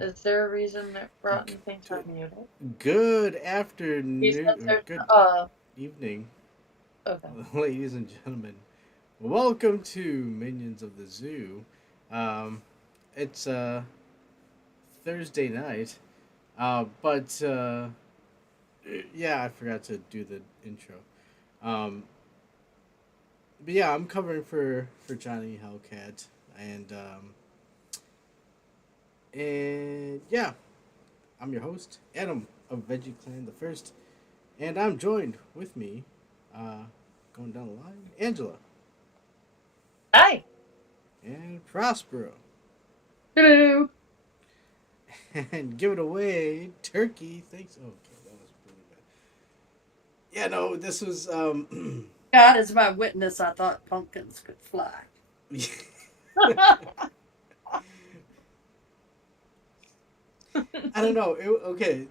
Is there a reason that rotten things are muted? Good He said afternoon, or there's good evening, okay. ladies and gentlemen. Welcome to Minions of the Zoo. Um, it's Thursday night, but yeah, I forgot to do the intro. Um, but yeah, I'm covering for Johnny Hellcat, and and yeah, I'm your host, Adam of Veggie Clan the First, and I'm joined with me, uh, going down the line, Angela Hi. and Prospero, Hello. and give it away, Turkey. Thanks. Oh, okay, that was really bad. Yeah, no, this was God is my witness, I thought pumpkins could fly. I don't know. Okay,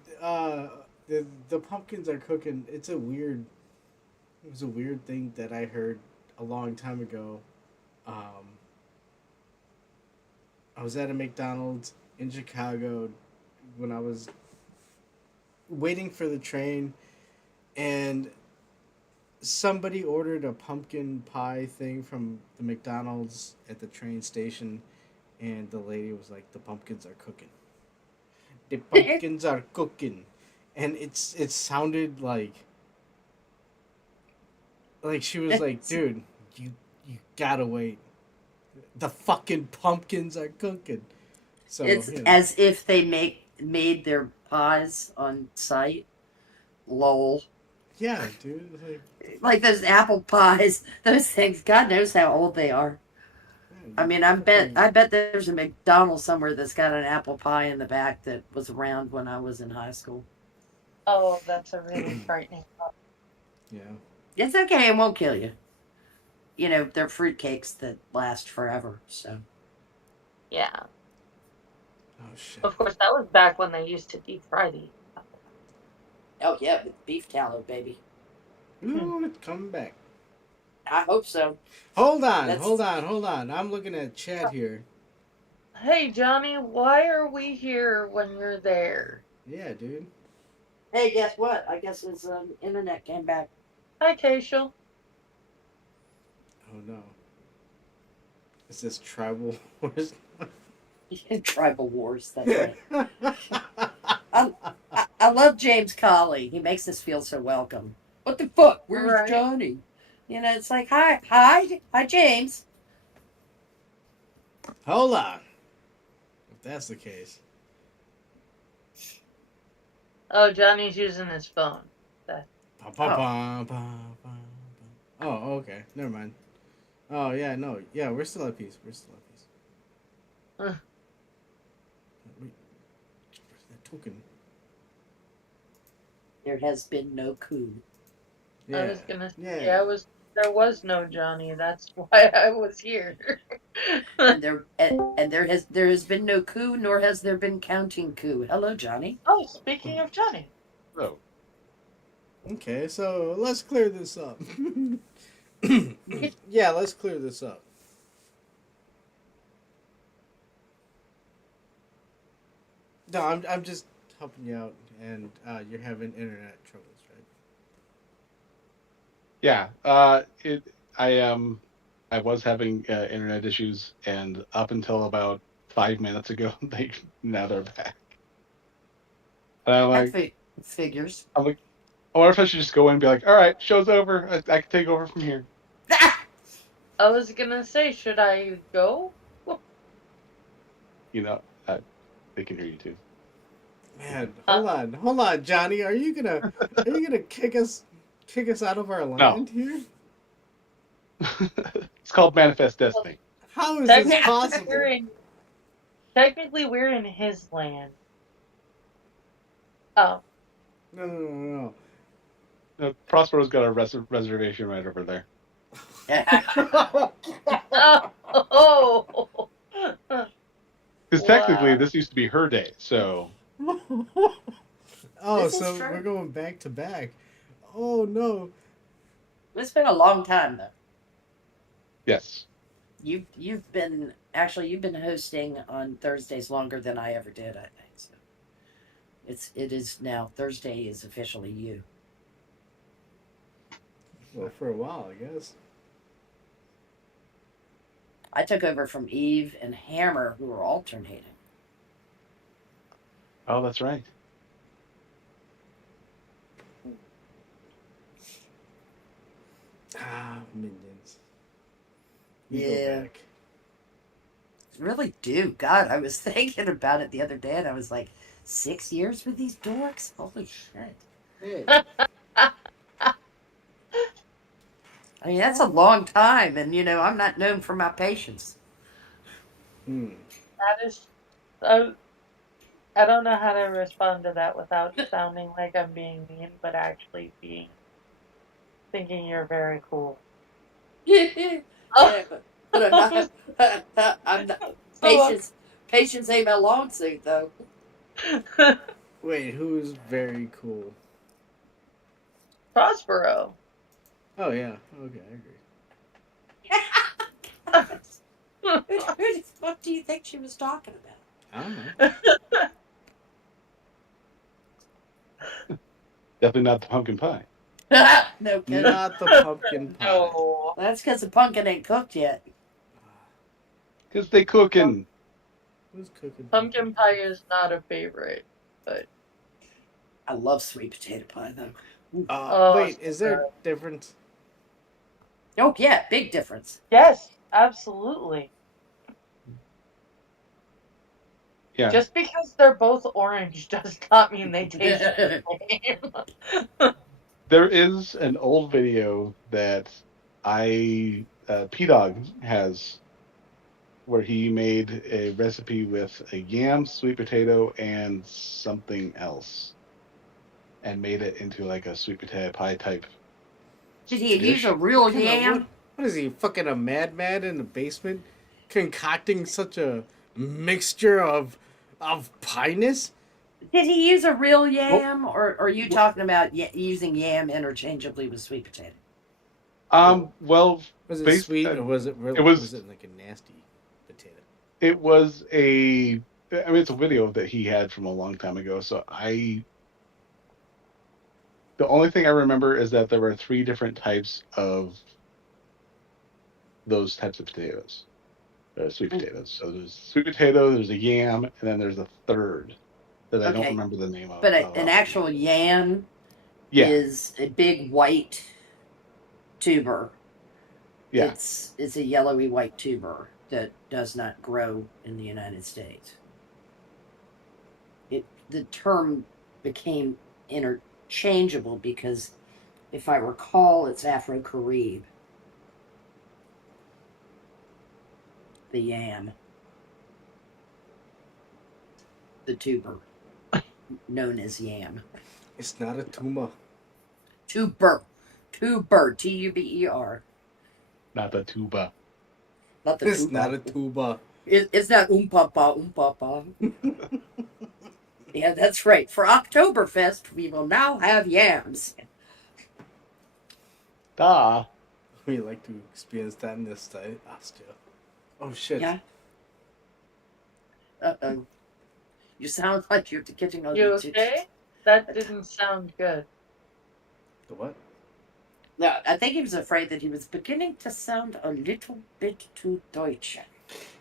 the pumpkins are cooking. It was a weird thing that I heard a long time ago. Um, I was at a McDonald's in Chicago when I was waiting for the train, and somebody ordered a pumpkin pie thing from the McDonald's at the train station, and the lady was like, "The pumpkins are cooking. The pumpkins are cooking," and it sounded like she was like, it's "Dude, you gotta wait. The fucking pumpkins are cooking." So it's as if they made their pies on site. Lol. yeah, dude, Like those apple pies, those things. God knows how old they are. I yeah, mean, fucking I bet there's a McDonald's somewhere that's got an apple pie in the back that was around when I was in high school. Oh, that's a really frightening thought. yeah. It's okay, it won't kill you. You know, they're fruitcakes that last forever. So, Yeah. Oh shit. Of course, that was back when they used to deep fry these. oh yeah, with beef tallow, baby. Hmm. Ooh, it's coming back. I hope so. Hold on, hold That's on, hold on. I'm looking at chat here. Hey, Johnny, why are we here when you're there? Yeah, dude. Hey, guess what? I guess his internet came back. Hi, Keishel. Oh no. Is this tribal wars? Tribal Wars. That's right. I, I love James Colley. He makes us feel so welcome. What the fuck? Where's Right. Johnny? You know, it's like hi, James. Hold on. If that's the case. Oh, Johnny's using his phone. That. Ba, ba, Oh, ba, ba, ba, ba. Oh, okay. Never mind. Oh yeah, no. Yeah, we're still at peace. We're still at peace. Wait, where's that token? there has been no coup. I Yeah. was gonna say Yeah. there was no Johnny. That's why I was here. There has been no coup, nor has there been counting coup. Hello, Johnny. Oh, speaking of Johnny. Oh, Okay, so let's clear this up. Yeah, let's clear this up. No, I'm just helping you out, and you're having internet troubles, right? yeah. I I was having internet issues, and up until about 5 minutes ago, now they're back. And That figures. I'm like, I wonder if I should just go in and be like, all right, show's over. I can take over from here. I was gonna say, should I go? You know, they can hear you too. Man, Uh, hold on, Johnny. Are you gonna kick us out of our No, land here? it's called Manifest well, Destiny. How is this technically we're possible? in technically we're in his land. Oh. No, no, no, Prospero's got a reservation right over there. no. Oh. Because technically, Wow. this used to be her day. So Oh, This is so we're true. going back to back. Oh no. It's been a long time though. yes, You've been Actually, you've been hosting on Thursdays longer than I ever did, I think. So it is now Thursday is officially you. Well, for a while, I guess. I took over from Eve and Hammer, who were alternating. Oh, that's right. Minions. Yeah. Go back. Really do. God, I was thinking about it the other day and I was like, 6 years with these dorks? Holy shit. I mean, that's a long time, and I'm not known for my patience. That is, I don't know how to respond to that without sounding like I'm being mean, but actually thinking you're very cool. Yeah, but I'm not. I'm not. Patience ain't my long suit, though. Wait, who's very cool? Prospero. Oh yeah. Okay, I agree. Who the fuck do you think she was talking about? I don't know. Definitely not the pumpkin pie. No kidding. Not the pumpkin pie. No. That's because the pumpkin ain't cooked yet. Because they cooking. Who's cooking Pumpkin pie is not a favorite, but I love sweet potato pie, though. Wait, is there so difference? Oh, yeah, big difference. yes, absolutely. Yeah. Just because they're both orange does not mean they taste the same. There is an old video that P-Dog has where he made a recipe with a yam, sweet potato, and something else, and made it into like a sweet potato pie type. Did he dish. use a real yam? What is he, fucking a madman in the basement? Concocting such a mixture of pieness? Did he use a real yam, or are you talking about using yam interchangeably with sweet potato? Well, Was it sweet or was it really? It was like a nasty potato? It was I mean, it's a video that he had from a long time ago. So the only thing I remember is that there were 3 different types of those types of potatoes, sweet potatoes. So there's sweet potato, there's a yam, and then there's a third that I don't remember the name of. But an actual yam is a big white tuber. Yeah. It's a yellowy white tuber that does not grow in the United States. The term became interchangeable because, if I recall, it's Afro-Carib. The yam. The tuber. Known as yam. It's not a tumor. Tuber. Tuber. Not the tuba. Not the It's tuba. not a tuba. It's not papa. Yeah, that's right. For Oktoberfest, we will now have yams. Da. We like to experience that in this state. Oh shit. Yeah. Uh-oh. You sound like you're getting on You okay? That didn't sound good. The what? No, I think he was afraid that he was beginning to sound a little bit too Deutsch.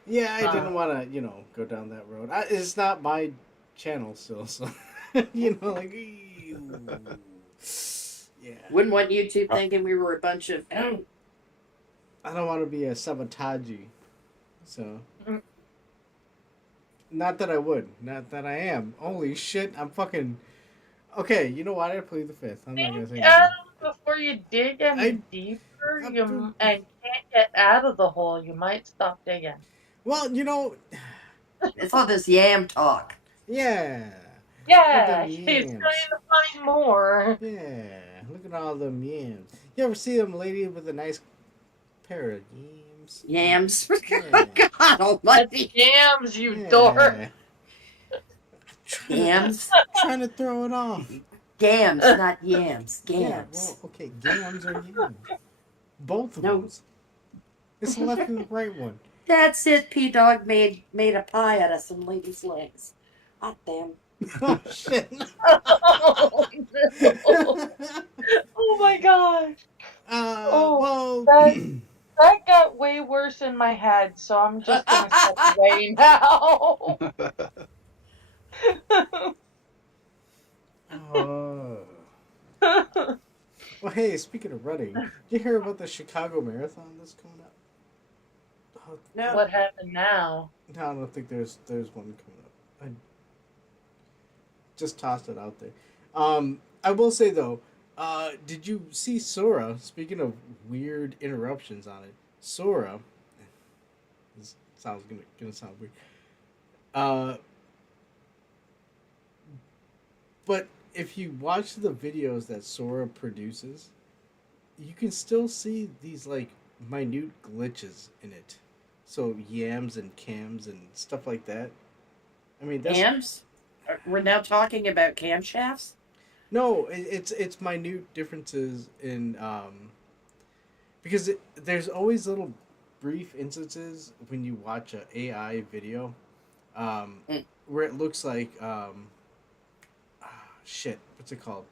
Yeah, I didn't want to, go down that road. It's not my channel still, so like, ew. Yeah. Wouldn't want YouTube thinking we were a bunch of. I don't want to be a sabotage, so. Not that I would. Not that I am. Holy shit, I'm fucking. Okay, you know what? I plead the fifth. I'm not gonna say Adam, before you dig any deeper and can't get out of the hole, you might stop digging. Well, It's all this yam talk. Yeah. Yeah, he's trying to find more. Yeah, look at all them yams. You ever see them lady with a nice pair of yams? Yams? Yeah. God almighty. Yams, you dork. Yams? Trying to throw it off. Gams, not yams. Gams. Yeah, well, okay, gams or yams. Both of them. It's the left and the right one. That's it. P Dog made a pie out of some lady's legs. Hot damn. Oh shit. Oh, no. Oh my gosh. Oh, Well, that got way worse in my head, so I'm just gonna step away now. uh, well, hey, speaking of running, did you hear about the Chicago Marathon that's coming up? Oh, No. What happened now? no, I don't think there's one coming up. I just tossed it out there. I will say though, did you see Sora? Speaking of weird interruptions on it, Sora. This sounds gonna sound weird. Uh, but if you watch the videos that Sora produces, you can still see these like minute glitches in it. So yams and cams and stuff like that. I mean, that's Cams? We're now talking about camshafts? no, it's minute differences in because there's always little brief instances when you watch a AI video Mm. where it looks like shit, what's it called?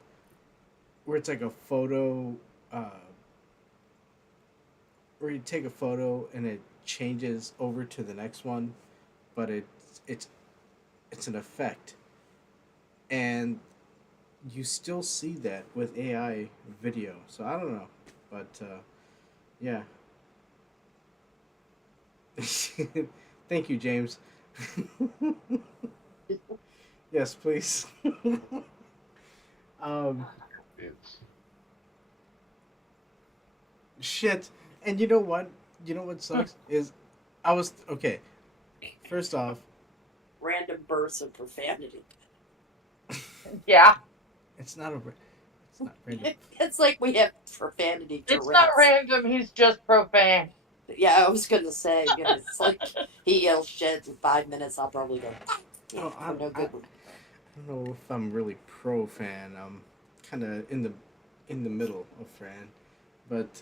Where it's like a photo, uh, where you take a photo and it changes over to the next one, but it's an effect, and you still see that with AI video. So I don't know, but yeah. Thank you, James. Yes, please. um, It's shit. And you know what? You know what sucks is I was okay. First off, Random bursts of profanity. Yeah, it's not a. It's not random. It's like we have profanity it's not Tourette's. random. He's just profane. Yeah, I was gonna say, you know, it's like he yells shit in 5 minutes. I'll probably go. Oh, For no good. I don't know if I'm really pro fan. I'm kind of in the middle of fan, but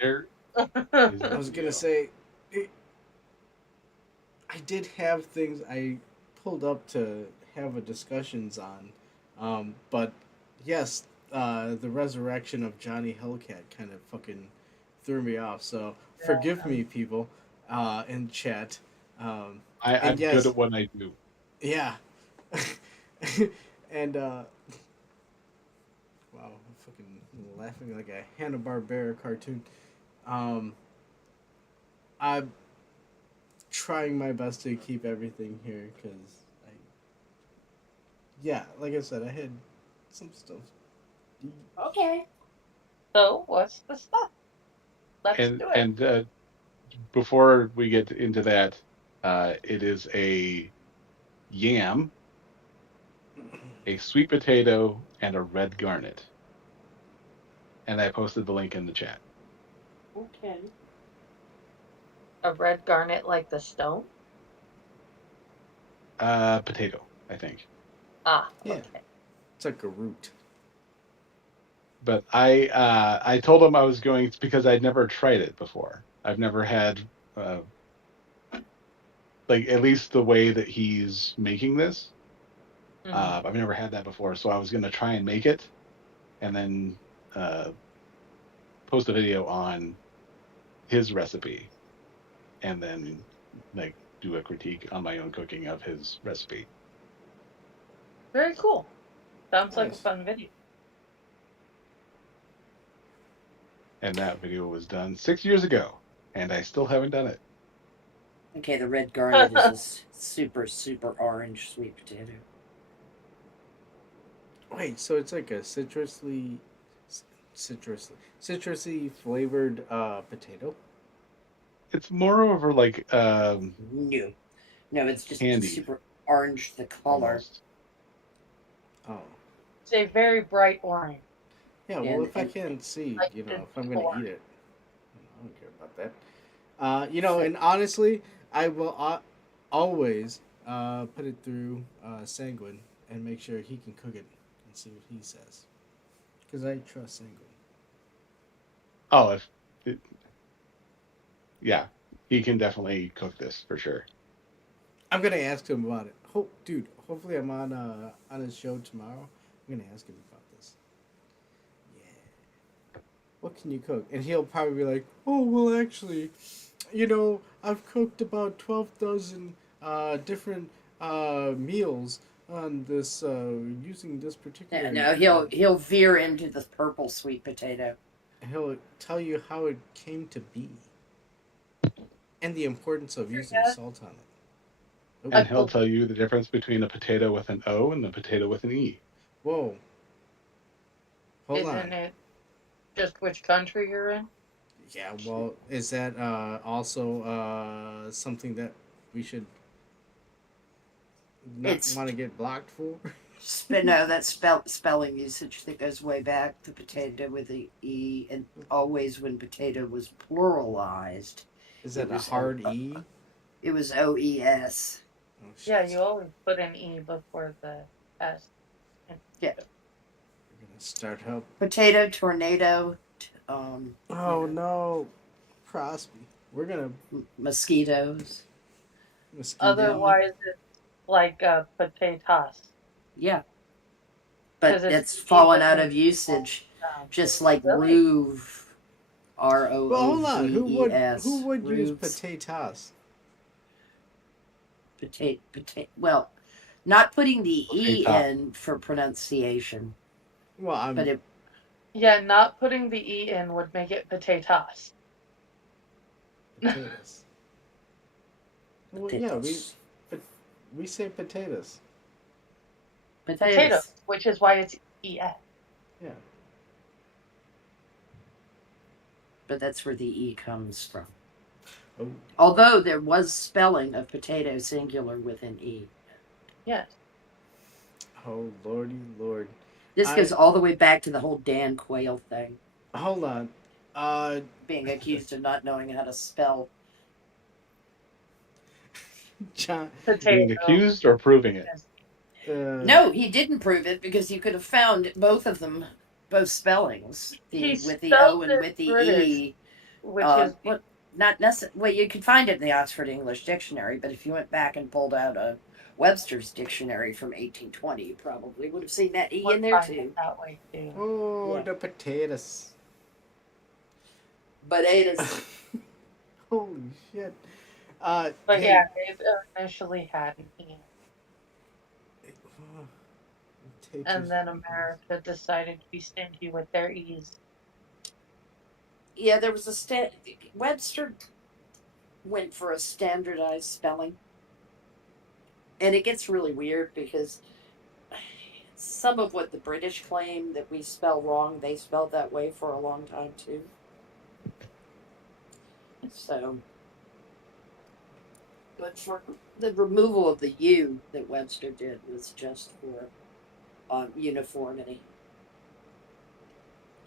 there. I was gonna say, it, I did have things I pulled up to have a discussions on, but yes, the resurrection of Johnny Hellcat kind of fucking threw me off. So forgive me, people, in chat. Um, I'm and good yes, at what I do. yeah, and wow, I'm fucking laughing like a Hanna Barbera cartoon. Um, I'm trying my best to keep everything here because I, yeah, like I said, I had some stuff. Okay. So, what's the stuff? Let's And do it. before we get into that, it is a yam, a sweet potato, and a red garnet. And I posted the link in the chat. Okay. A red garnet like the stone? Potato, I think. Ah, Yeah, okay. it's like a root. But I told him I was going because I'd never tried it before. I've never had uh, like at least the way that he's making this. Mhm. I've never had that before, so I was going to try and make it, and then uh, post a video on his recipe, and then like do a critique on my own cooking of his recipe. Very cool. Sounds like a Nice. fun video. And that video was done 6 years ago, and I still haven't done it. Okay, the red garnet is this super, super orange sweet potato. Wait, so it's like a citrusy flavored potato. It's more over like No. No, it's just candy super orange, the color. almost. Oh, It's a very bright orange. yeah. Well, And, if I and can't see, Like you know, the if I'm gonna core. eat it, I don't care about that. You know, and honestly, I will always put it through Sanguine and make sure he can cook it and see what he says. Because I trust Sanguine. Oh, if it, yeah, he can definitely cook this for sure. I'm gonna ask him about it. Dude, hopefully I'm on his show tomorrow. I'm gonna ask him about this. Yeah. What can you cook? And he'll probably be like, oh, well, actually, I've cooked about 12 dozen different meals on this using this particular. No, he'll veer into the purple sweet potato. He'll tell you how it came to be and the importance of using Yeah. salt on it. And he'll tell you the difference between a potato with an O and a potato with an E. Whoa. Hold Isn't on. it just which country you're in? Yeah, well, is that also something that we should not want to get blocked for? No, that's spelling usage that goes way back. The potato with the E, and always when potato was pluralized. Is that a hard E? It was OES. Oh, Yeah, you always put an E before the S. Yeah. We're gonna start help. Potato tornado. Oh no, Prosby. We're gonna Mosquitoes. mosquito. Otherwise, it's like potatoes. Yeah. But 'Cause it's it's fallen even- out of usage, just like Really? roove. ROOVES. Well, hold on. Who would use roofs. potatoes? Potato. Well, not putting the E Potato. in for pronunciation, Well, I'm. but it. Yeah, not putting the E in would make it potatoes. Potatoes. Well, yeah, Potatoes. we say potatoes. Potatoes, which is why it's ES. Yeah. But that's where the E comes from. Oh. Although there was spelling of potato singular with an E. Yes. Oh lordy lord. This goes all the way back to the whole Dan Quayle thing. Hold on. Being accused of not knowing how to spell. John. Being accused or proving it? No, he didn't prove it because you could have found both of them, both spellings, with the O and with the British, E. Which is what? Not necessarily. Well, you could find it in the Oxford English Dictionary, but if you went back and pulled out a Webster's Dictionary from 1820, you probably would have seen that E in there too. That way too. Oh, Yeah. the potatoes. Potatoes. Holy shit. But hey, yeah, they initially had an E. And then America decided to be stingy with their E's. Yeah, there was a Webster went for a standardized spelling. And it gets really weird because some of what the British claim that we spell wrong, they spelled that way for a long time too. So, but for the removal of the U that Webster did was just for uniformity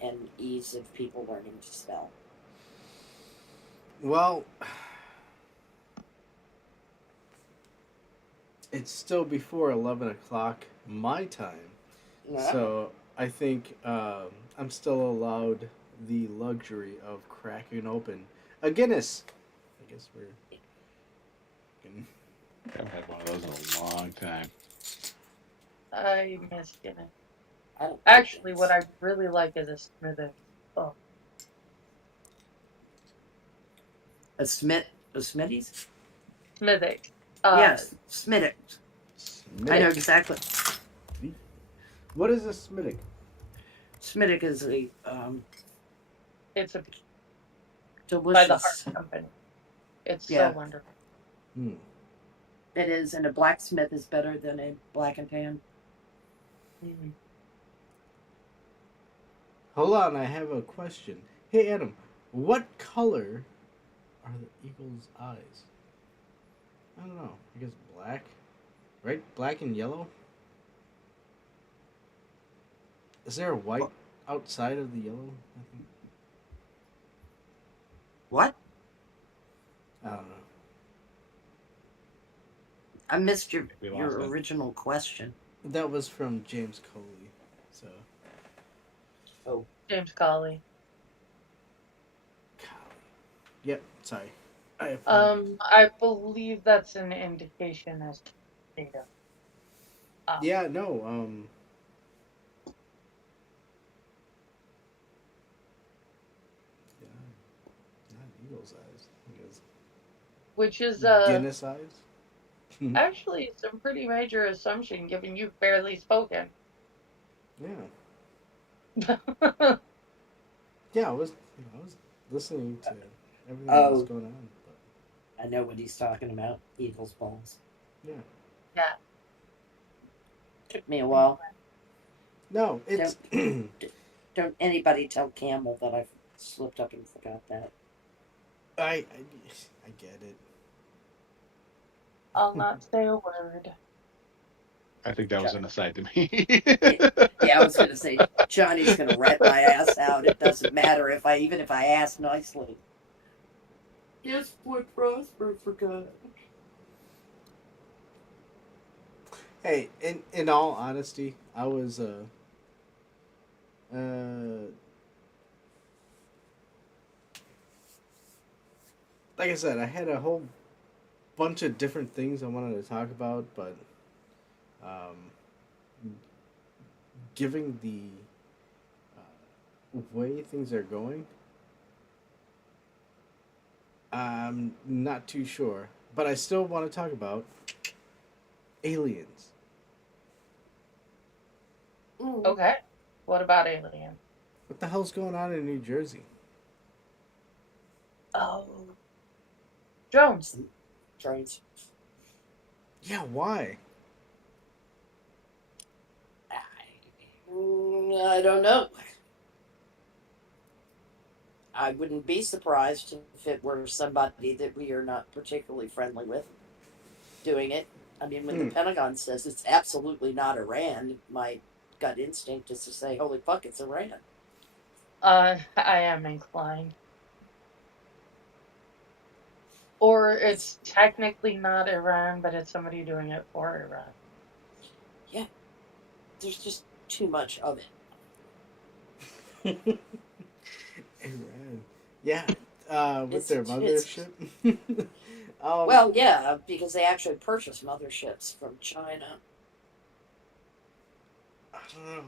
and ease of people learning to spell. Well, it's still before 11 o'clock my time. Yeah. So I think I'm still allowed the luxury of cracking open a Guinness. I guess we're. I haven't had one of those in a long time. I miss Guinness. I don't Actually, what I really like is a Smithers. Oh, a Smitty's? Smithers. Yes, Smittick. I know exactly. What is a Smittick? Smittick is a It's a by the delicious. Heart Company. It's Yeah. so wonderful. It is, and a blacksmith is better than a black and tan. Mm. Hold on, I have a question. Hey, Adam, what color are the eagle's eyes? I don't know. I guess black, right? Black and yellow. Is there a white outside of the yellow? I think. What? I don't know. I missed your We lost it. original question. That was from James Coley. So. James Colley. Coley. Yep. Sorry. I apologize. I believe that's an indication as to data. Yeah, no, yeah, not eagle's eyes. I guess Which is Guinness eyes. actually some pretty major assumption given you've barely spoken. Yeah, yeah. I was listening to everything that was Oh, going on, but I know what he's talking about. Eagles balls. yeah. Yeah. Took me a while. No, it's Don't don't anybody tell Camel that I've slipped up and forgot that. I get it. I'll not say a word. I think that was Jo- an aside to me. Yeah, I was gonna say Johnny's gonna rat my ass out. It doesn't matter even if I ask nicely. Yes, boy, Prosper forgot. Hey, in all honesty, I was uh like I said, I had a whole bunch of different things I wanted to talk about, but um, giving the way things are going, I'm not too sure. But I still want to talk about aliens. Okay. What about aliens? What the hell's going on in New Jersey? Oh, drones. Drones. Yeah, why? I don't know. I wouldn't be surprised if it were somebody that we are not particularly friendly with doing it. I mean, when the Hmm. Pentagon says it's absolutely not Iran, my gut instinct is to say, holy fuck, it's Iran. I am inclined. Or It's, it's technically not Iran, but it's somebody doing it for Iran. yeah, there's just too much of it. Iran. Yeah, with their It's mothership. well, yeah, because they actually purchase motherships from China. I don't know.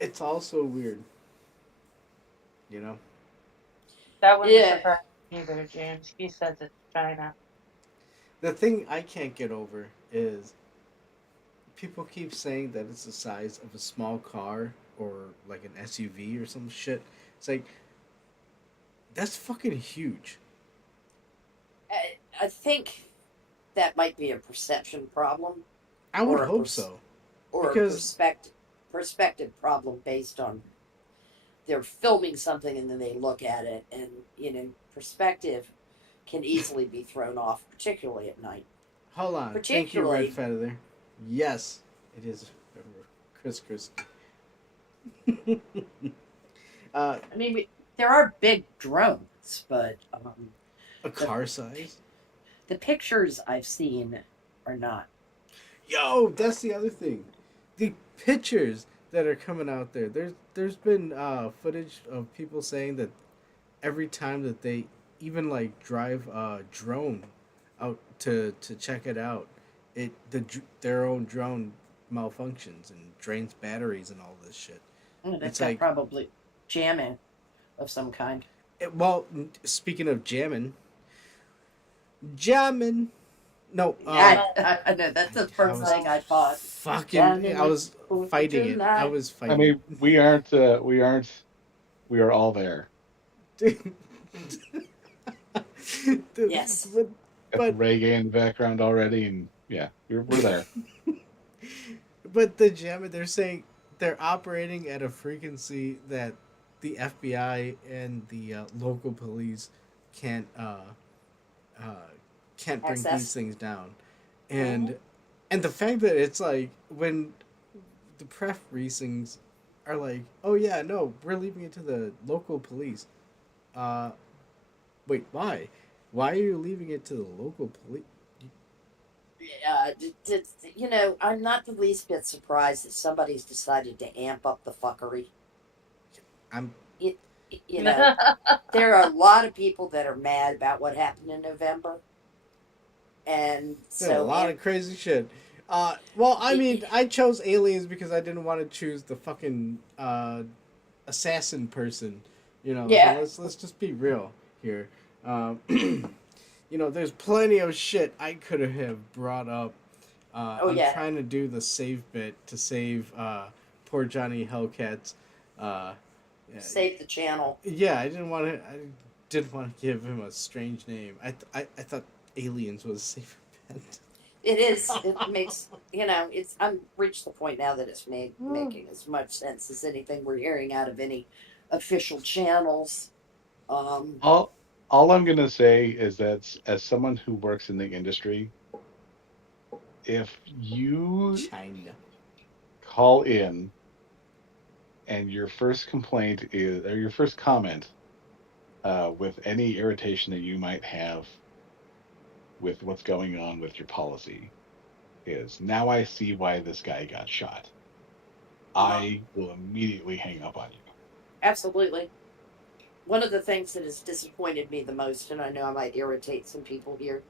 It's also weird, you know. That wouldn't Yeah, surprise me either, James. He says it's China. The thing I can't get over is people keep saying that it's the size of a small car or like an SUV or some shit. It's like that's fucking huge. I think that might be a perception problem I would or a hope so or a because perspective problem based on they're filming something and then they look at it and perspective can easily be thrown off, particularly at night. hold on. Thank you, Red Particularly, Feather. Yes, it is Chris. uh, I mean, there are big drones, but a the car size. the pictures I've seen are not. Yo, that's the other thing. The pictures that are coming out there. There's been footage of people saying that every time that they even like drive a drone out to check it out, their own drone malfunctions and drains batteries and all this shit. That's It's got like, probably jamming of some kind. well, speaking of jamming. No, I, Yeah. I know that's the I first was thing I thought. fucking. Jamming I with was the 4th of fighting it. I July. was I fighting mean, we are all there. it. Dude, Yes. Got the but reggae in the background already, and yeah, we're there. but the jamming, they're saying they're operating at a frequency that the FBI and the local police can't uh, can't bring these Access. things down, Mm-hmm. and the fact that it's like when the pref racings are like, oh yeah, no, we're leaving it to the local police. Uh, wait, why? Why are you leaving it to the local police? I'm not the least bit surprised that somebody's decided to amp up the fuckery. I'm It, You know, there are a lot of people that are mad about what happened in November, and Did a so lot of crazy shit. Well, I mean, it, I chose aliens because I didn't want to choose the fucking assassin person. You know, so yeah, let's just be real here. You know, there's plenty of shit I could have brought up. oh I'm yeah, trying to do the save bit to save poor Johnny Hellcat. Uh, yeah, save the channel. yeah, I didn't want to. I didn't want to give him a strange name. I thought aliens was a safer bet. It is. It makes it's. I'm reached the point now that it's Hmm. making as much sense as anything we're hearing out of any official channels. Um, All I'm gonna say is that as someone who works in the industry, if you China. call in and your first complaint is or your first comment with any irritation that you might have with what's going on with your policy is now I see why this guy got shot. uh-huh. I will immediately hang up on you. Absolutely. One of the things that has disappointed me the most, and I know I might irritate some people here,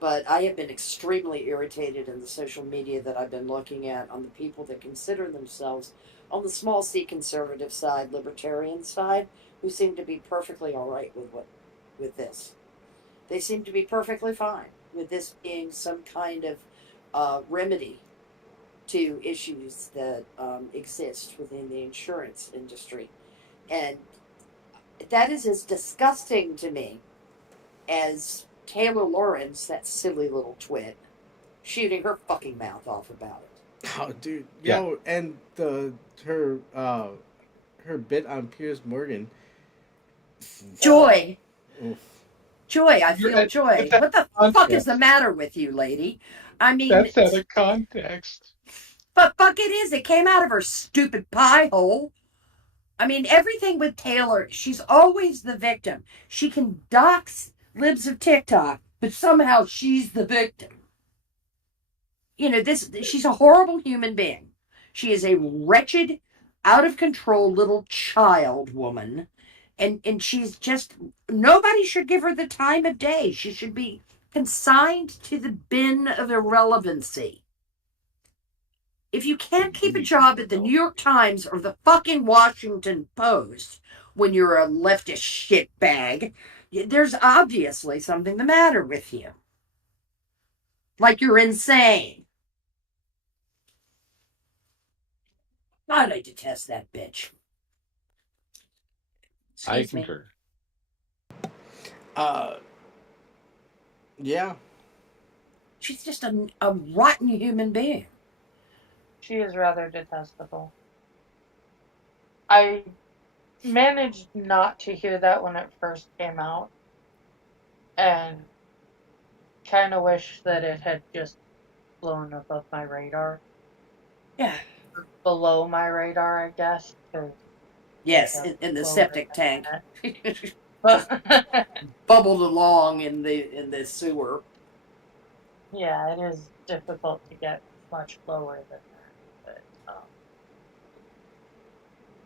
but I have been extremely irritated in the social media that I've been looking at on the people that consider themselves on the small c conservative side, libertarian side, who seem to be perfectly all right with this. They seem to be perfectly fine with this being some kind of remedy to issues that exist within the insurance industry. And that is as disgusting to me as Taylor Lawrence, that silly little twit, shooting her fucking mouth off about it. Oh, dude, Yeah, yo, and the her bit on Piers Morgan. Ugh. Joy, Oof. joy, I you're feel that's joy. out What the of fuck is the context. matter with you, lady? I mean, That's out of context. but fuck it is. It came out of her stupid pie hole. I mean, everything with Taylor, she's always the victim. She can dox libs of TikTok, but somehow she's the victim. This she's a horrible human being. She is a wretched, out of control little child woman. And she's just nobody should give her the time of day. She should be consigned to the bin of irrelevancy. If you can't keep a Movie job at the New supervillain. York Times or the fucking Washington Post when you're a leftist shitbag, there's obviously something the matter with you. Like you're insane. God, I detest that bitch. I Excuse me. concur. Uh, yeah. She's just a rotten human being. She is rather detestable. I managed not to hear that when it first came out, and kind of wish that it had just flown above my radar, Yeah. or below my radar, I guess, because it Yes, does in the flow septic tank. right in Just it. bubbled along in the sewer. Yeah, it is difficult to get much lower than that,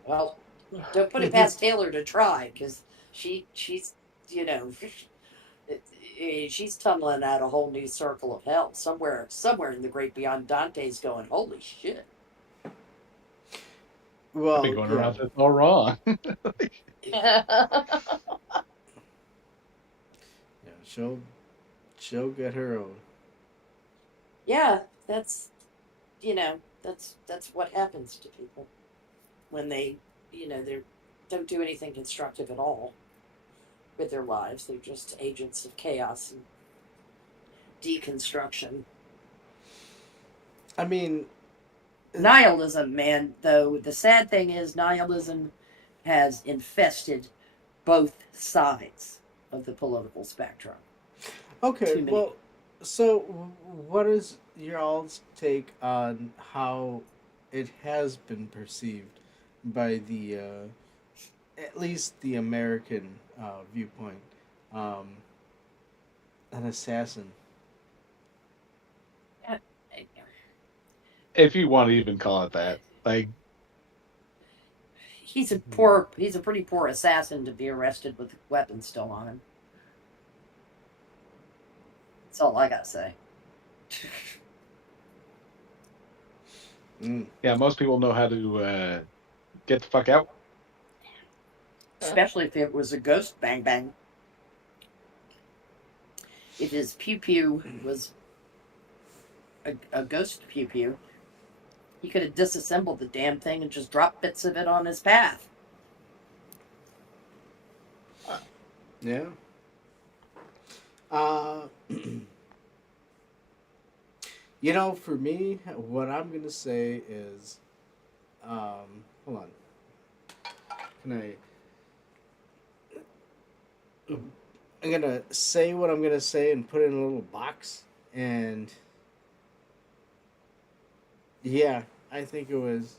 Well, but don't put it past Taylor to try because she's you know she's tumbling out a whole new circle of hell somewhere in the great beyond. Dante's going, holy shit. I've been Well, going yeah, around this all wrong. yeah. She'll get her own. Yeah, that's what happens to people when they don't do anything constructive at all with their lives. They're just agents of chaos and deconstruction. I mean, Nihilism, man, though, the sad thing is nihilism has infested both sides of the political spectrum. okay. Too many Well, people. so what is your all's take on how it has been perceived by the at least the American viewpoint? Um, an assassin. Uh, If you want to even call it that, like he's a pretty poor assassin to be arrested with a weapon still on him. That's all I gotta say. Yeah, most people know how to get the fuck out. Especially if it was a ghost bang bang. If his pew pew was a ghost pew pew, he could have disassembled the damn thing and just dropped bits of it on his path. Yeah. You know, for me, what I'm gonna say is, hold on. Can I'm gonna say what I'm gonna say and put it in a little box, and yeah, I think it was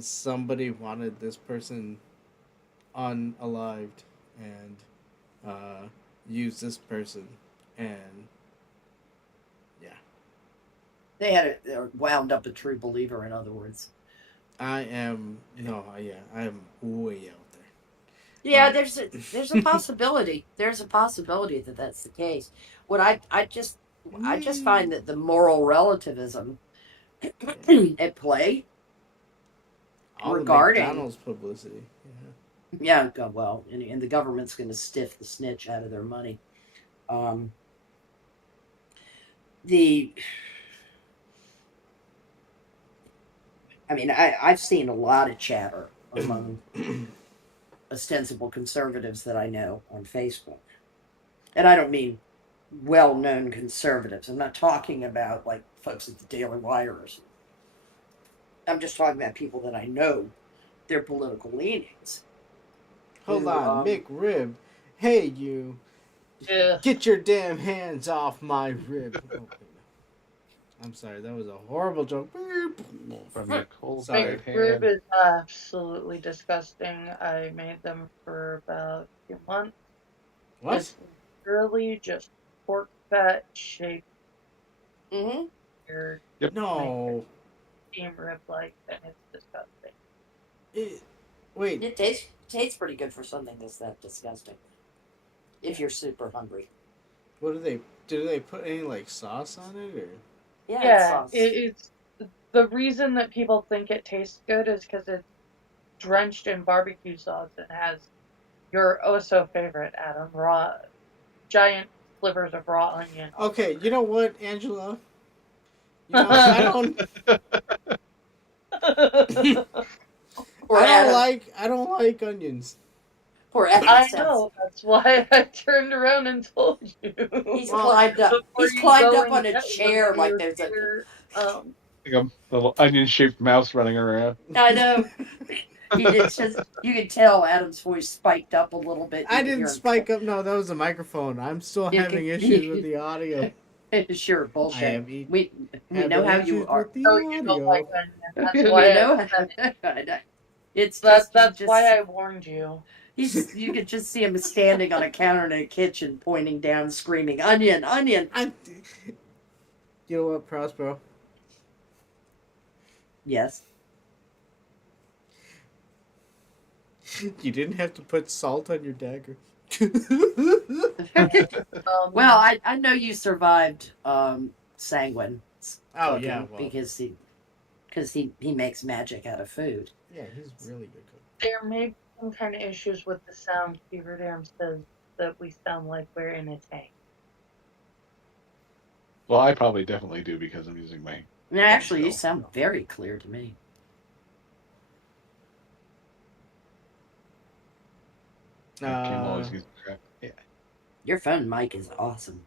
somebody wanted this person unalived and use this person, and yeah, They wound up a true believer, in other words. I am way out there. Yeah, there's a possibility. There's a possibility that that's the case. What I just find that the moral relativism at play All regarding the McDonald's publicity. yeah, well, and the government's going to stiff the snitch out of their money. The I mean, I've seen a lot of chatter among ostensible conservatives that I know on Facebook. And I don't mean well-known conservatives. I'm not talking about like folks at the Daily Wire or something. I'm just talking about people that I know their political leanings. Hold who, on, Mick Rib. Hey, you. Yeah. Get your damn hands off my rib. Oh, I'm sorry, that was a horrible joke. From your cold Sorry. right Rib hand. is absolutely disgusting. I made them for about 2 months. What? It's literally just pork fat shaped Mm-hmm. weird No. steam rib like, and it's disgusting. Wait. It tastes pretty good for something that's that disgusting. If you're super hungry. What do they put any like sauce on it or? Yeah, it's Yeah, sauce. it's the reason that people think it tastes good is because it's drenched in barbecue sauce and has your oh so favorite, Adam, raw giant slivers of raw onion. Okay, you know what, Angela? You know, I don't Poor Adam. I don't like onions. Poor Adam I sounds. know. That's why I turned around and told you. He's Well, climbed up. Before He's you climbed go up and on a get one chair for like your there's a. dear, Like a little onion-shaped mouse running around. I know. It's just you can tell Adam's voice spiked up a little bit. I You can didn't hear him. spike up. No, that was a microphone. I'm still You having can- issues with the audio. Sure, I bullshit. am We having know how you issues are. with the oh, you don't like audio. onion. That's We why know. I said It's just that's why I warned you. you could just see him standing on a counter in a kitchen, pointing down, screaming, "Onion, onion!" You know what, Prospero? Yes. You didn't have to put salt on your dagger. Well, I know you survived Sanguine Oh cooking yeah, well, because he makes magic out of food. yeah, he's really good cook. There may be some kind of issues with the sound. Beaver Dam says that we sound like we're in a tank. Well, I probably definitely do because I'm using my. And actually, you still. sound very clear to me. Kim always uses crap. Yeah. Your phone mic is awesome.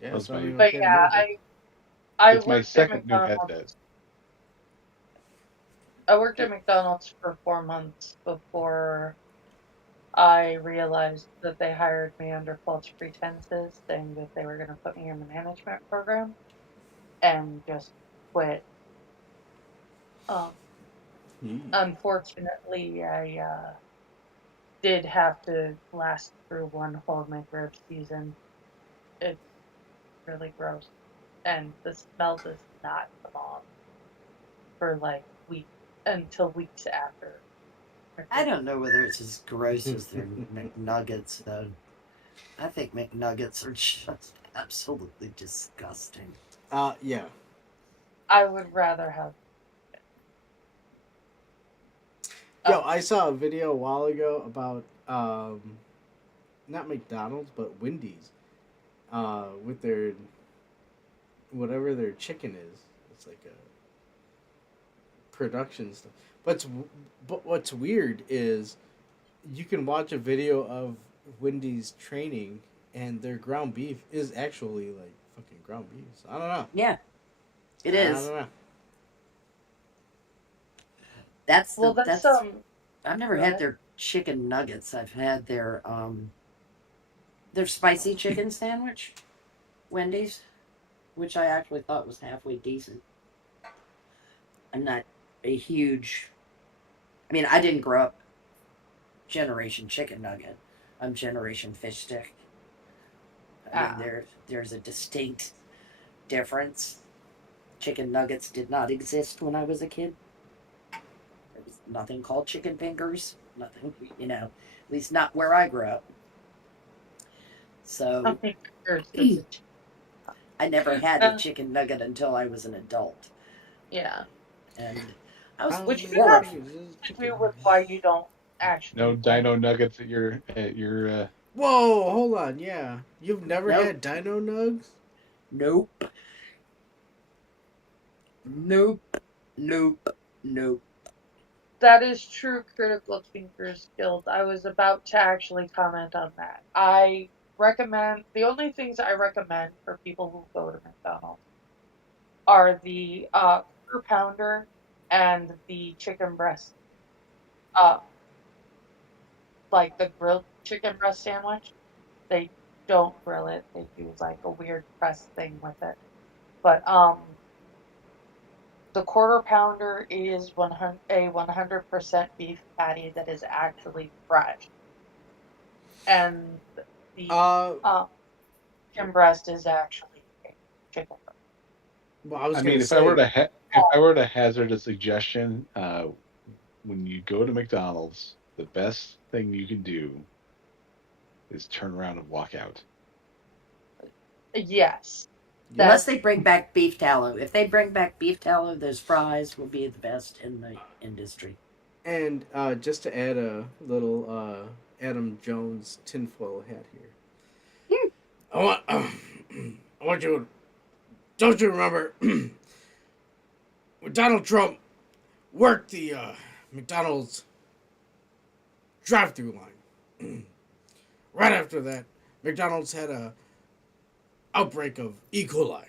Yeah, That's so I my- mean, But okay, yeah, maybe. I It's my worked at second new McDonald's. headset. I worked at McDonald's for 4 months before I realized that they hired me under false pretenses, saying that they were going to put me in the management program, and just quit. Unfortunately, I did have to last through one whole McRib season. It's really gross, and the smell does not come off. for like weeks until weeks after. I don't know whether it's as gross as their McNuggets, though. I think McNuggets are just absolutely disgusting. Yeah. I would rather have. Yo, Oh, I saw a video a while ago about not McDonald's but Wendy's, with their whatever their chicken is. It's like a production stuff. But what's weird is you can watch a video of Wendy's training, and their ground beef is actually like fucking ground beef. So I don't know. Yeah, it I is. don't know. That's well, the that's that's. I've never Go had ahead. their chicken nuggets. I've had their spicy chicken sandwich, Wendy's, which I actually thought was halfway decent. I'm not a huge. I mean, I didn't grow up generation chicken nugget. I'm generation fish stick. I mean, Ah, there's a distinct difference. Chicken nuggets did not exist when I was a kid. There was nothing called chicken fingers. Nothing, at least not where I grew up. I So think there's just a. I never had a chicken nugget until I was an adult. Yeah, And I was How which many could have horrified. fingers is to chicken? do with why you don't No actually like. dino nuggets at your Whoa, hold on. Yeah, you've never Nope. had Dino Nugs? Nope. Nope. Nope. Nope. That is true critical thinker skills. I was about to actually comment on that. I recommend the only things I recommend for people who go to McDonald's are the quarter pounder and the chicken breast, uh, like the grilled chicken breast sandwich. They don't grill it. They do like a weird press thing with it. But the quarter pounder is 100% beef patty that is actually fresh, and the Uh, um, chicken breast is actually a chicken breast. well, I was I gonna mean, if I were say, to if I were to hazard a suggestion, when you go to McDonald's, the best thing you can do is turn around and walk out. Yes, yep. Unless that they bring back beef tallow. If they bring back beef tallow, those fries will be the best in the industry. And just to add a little Adam Jones tinfoil hat here, Hmm. I want, I want you. Don't you remember when Donald Trump worked the McDonald's drive-through line? Right after that, McDonald's had a outbreak of E. coli.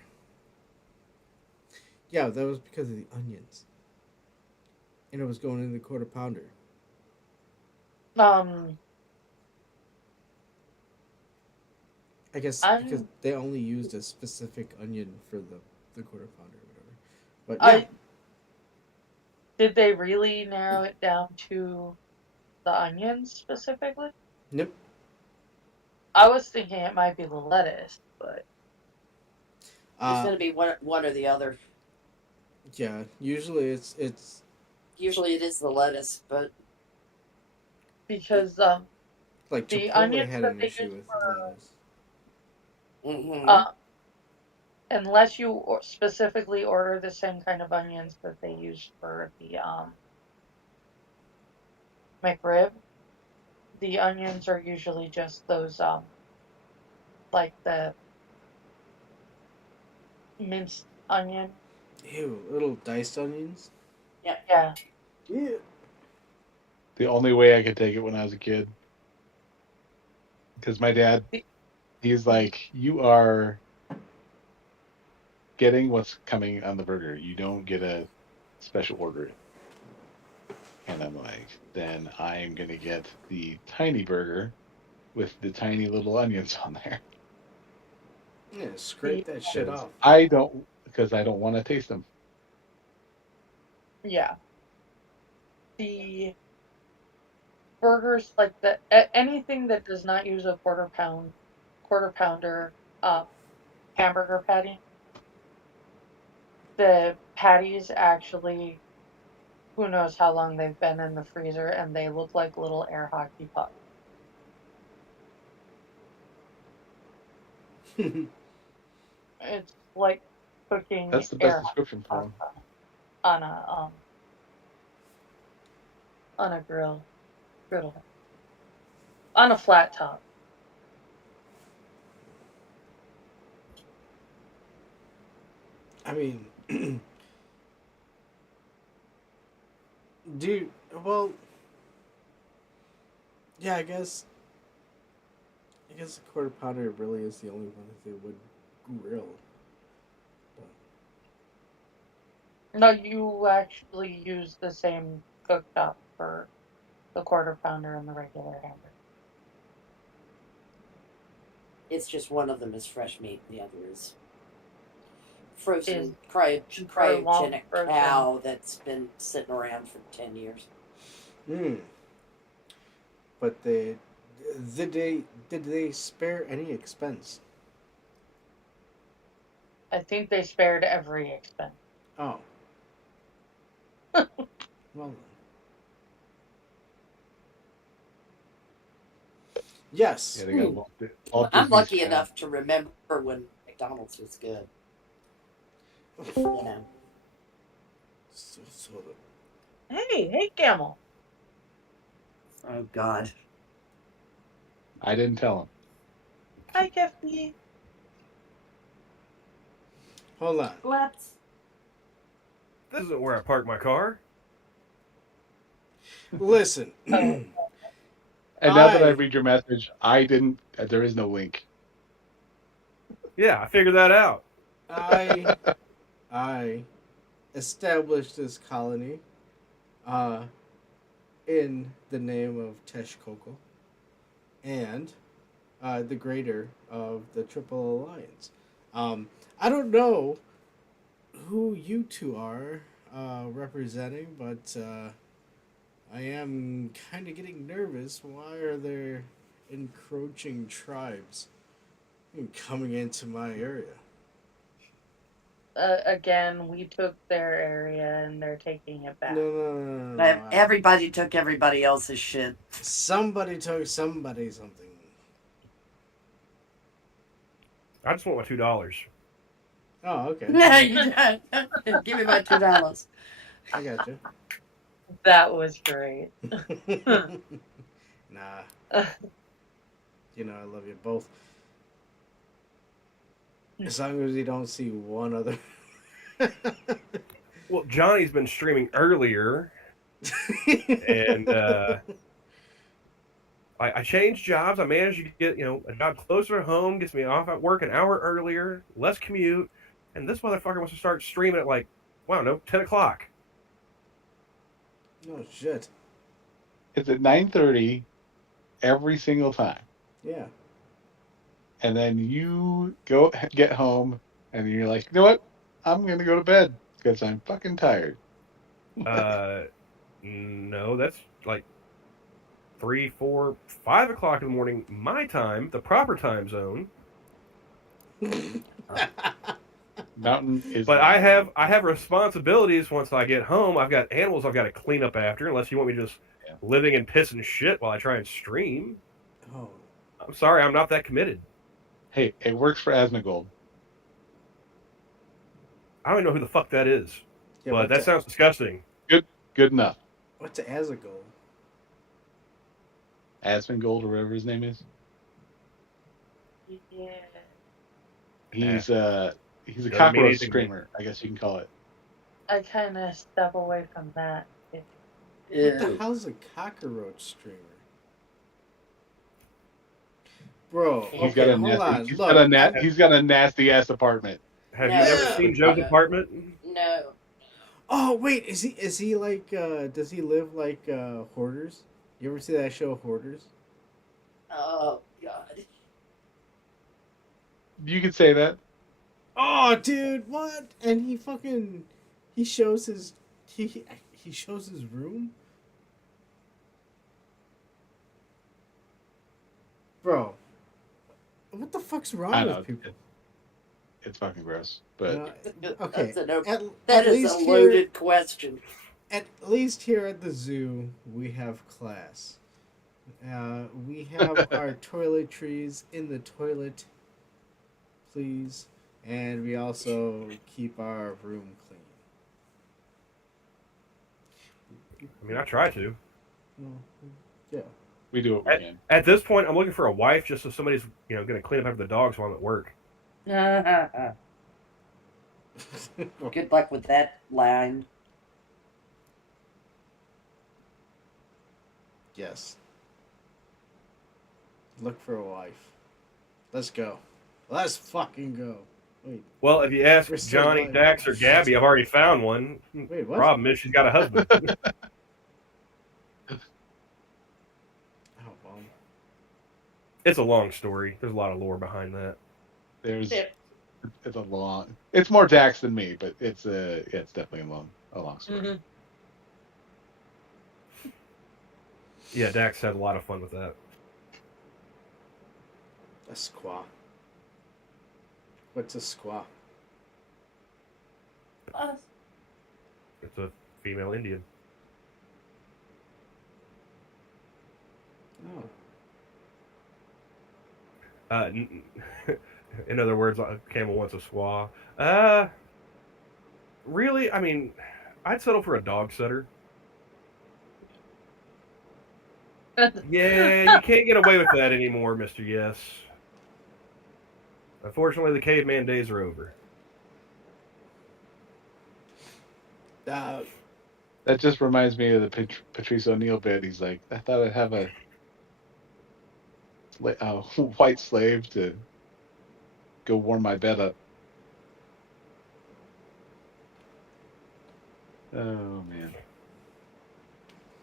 Yeah, that was because of the onions, and it was going in the quarter pounder. um, I guess because I'm they only used a specific onion for the quarter pounder or whatever. But yeah, I did they really narrow it down to the onions specifically? nope. I was thinking it might be the lettuce, but It's Uh, going to be one or the other. yeah. Usually it's Usually it is the lettuce, but it, because like the Chipotle onions had that an they issue use with for lettuce. mm-hmm. uh unless you specifically order the same kind of onions that they use for the McRib, the onions are usually just those like the minced onion. Ew, little diced onions. Yeah. Yeah. Yeah. The only way I could take it when I was a kid, because my dad, The- he's like, you are getting what's coming on the burger. You don't get a special order. And I'm like, then I am gonna get the tiny burger with the tiny little onions on there Yeah, scrape the that shit off. because I don't want to taste them. yeah. The burgers like anything that does not use a quarter pounder uh hamburger patty, the patties actually who knows how long they've been in the freezer, and they look like little air hockey pucks. It's like cooking That's the best air description for hockey them. pasta on a griddle, on a flat top. I mean, dude. Well, yeah. I guess a quarter pounder really is the only one that they would grill. No, you actually use the same cooktop for the quarter pounder and the regular hamburger. It's just one of them is fresh meat, the other is frozen long cryogenic frozen. cow that's been sitting around for 10 years. But did they spare any expense? I think they spared every expense. Oh. Well then. Yes. Yeah, they got all I'm Disney's lucky cow. enough to remember when McDonald's was good. You know. So Hey, Camel. Oh God. I didn't tell him. Hi, Kefki. hold on. Let's. This isn't where I park my car. Listen. Oh. And now that I read your message, I didn't. There is no link. Yeah, I figured that out. I established this colony in the name of Teshkoko and the greater of the Triple Alliance. I don't know who you two are representing, but I am kind of getting nervous. Why are there encroaching tribes coming into my area? Again, we took their area and they're taking it back. No. Everybody took everybody else's shit. Somebody took somebody something. I just want my $2. Oh, okay. Give me my $2. I got you. That was great. Nah. You know, I love you both. As long as you don't see one other. Well, Johnny's been streaming earlier, and I changed jobs. I managed to get a job closer to home, gets me off at work an hour earlier, less commute, and this motherfucker wants to start streaming at 10 o'clock. Oh shit. It's at 9:30 every single time. Yeah. And then you go get home, and you're like, you know what? I'm gonna go to bed because I'm fucking tired. No, that's 3, 4, 5 o'clock in the morning, my time, the proper time zone. Mountain is. But I have responsibilities once I get home. I've got animals I've got to clean up after, unless you want me just living and pissing shit while I try and stream. Oh. I'm sorry, I'm not that committed. Hey, it works for Asmongold. I don't even know who the fuck that is. Yeah, but that sounds disgusting. Good enough. What's Azagold? Asmongold or whatever his name is. Yeah. He's a Doesn't mean cockroach anything. screamer, I guess you can call it. I kind of step away from that. What the Ew. hell's a cockroach streamer? Bro, He's got a hold on. nasty. Look, He's got a nasty ass apartment. Have No. you ever seen Joe's apartment? No. Oh wait, is he like? Does he live like Hoarders? You ever see that show Hoarders? Oh God. You could say that. Oh, dude, what? And he shows his he shows his room. Bro, what the fuck's wrong I with know. people? It's fucking gross. But Okay, That's at that is least a loaded question. at least here at the zoo, we have class. We have our toiletries in the toilet, please, and we also keep our room clean. I mean, I try to. Well, yeah. We do what we can. At this point, I'm looking for a wife just so somebody's going to clean up after the dogs while I'm at work. Good luck with that line. Yes. Look for a wife. Let's go. Let's fucking go. Wait. Well, if you ask We're still Johnny, live. Dax, or Gabby, I've already found one. Wait, what? Problem is, she's got a husband. Oh, well. It's a long story. There's a lot of lore behind that. It's a long. It's more Dax than me, but it's definitely a long story. Mm-hmm. Yeah, Dax had a lot of fun with that. A squaw. What's a squaw? It's a female Indian. Oh. In other words, a camel wants a squaw. Really? I mean, I'd settle for a dog setter. Yeah, you can't get away with that anymore, Mr. Yes. Unfortunately, the caveman days are over. That just reminds me of the Patrice O'Neill bit. He's like, I thought I'd have a white slave to go warm my bed up. Oh, man.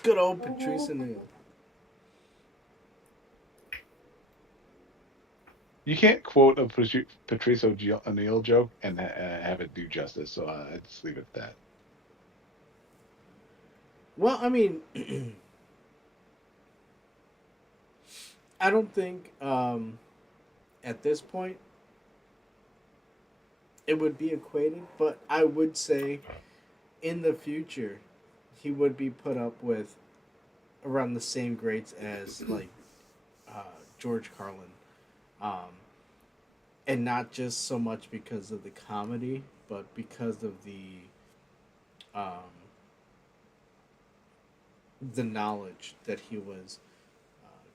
Good old Patrice O'Neill. You can't quote a Patrice O'Neill joke and have it do justice, so I'd just leave it at that. Well, I mean, I don't think at this point it would be equated, but I would say in the future he would be put up with around the same grades as like George Carlin. And not just so much because of the comedy, but because of the knowledge that he was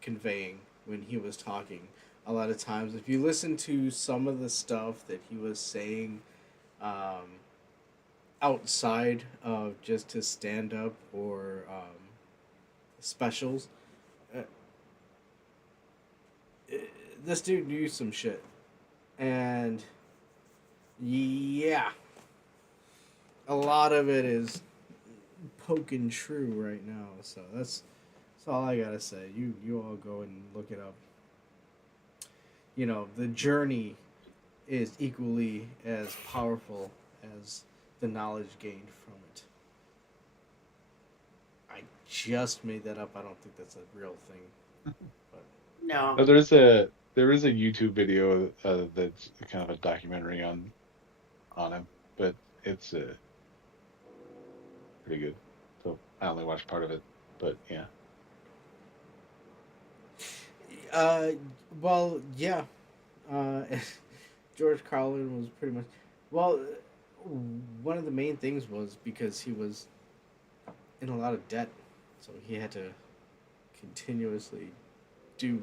conveying when he was talking. A lot of times, if you listen to some of the stuff that he was saying outside of just his stand up or specials, this dude knew some shit. And yeah, a lot of it is poking true right now. So that's all I gotta say. You all go and look it up. You know, the journey is equally as powerful as the knowledge gained from it. I just made that up. I don't think that's a real thing. But No. There is a YouTube video that's kind of a documentary on him, but it's pretty good. So I only watched part of it, but yeah. Well, yeah. George Carlin was pretty much. Well, one of the main things was because he was in a lot of debt, so he had to continuously do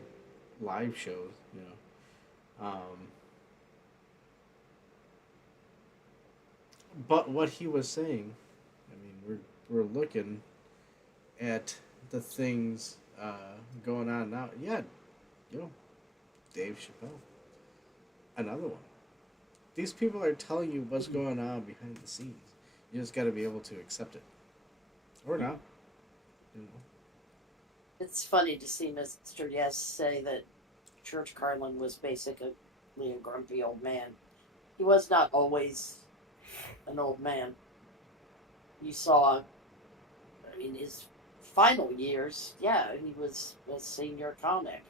live shows, you know. But what he was saying, I mean, we're looking at the things going on now. Yeah, you know, Dave Chappelle, another one. These people are telling you what's going on behind the scenes. You just got to be able to accept it, or not. You know. It's funny to see Mr. Yes say that George Carlin was basically a grumpy old man. He was not always an old man. You saw, I mean, his final years, yeah, he was a senior comic,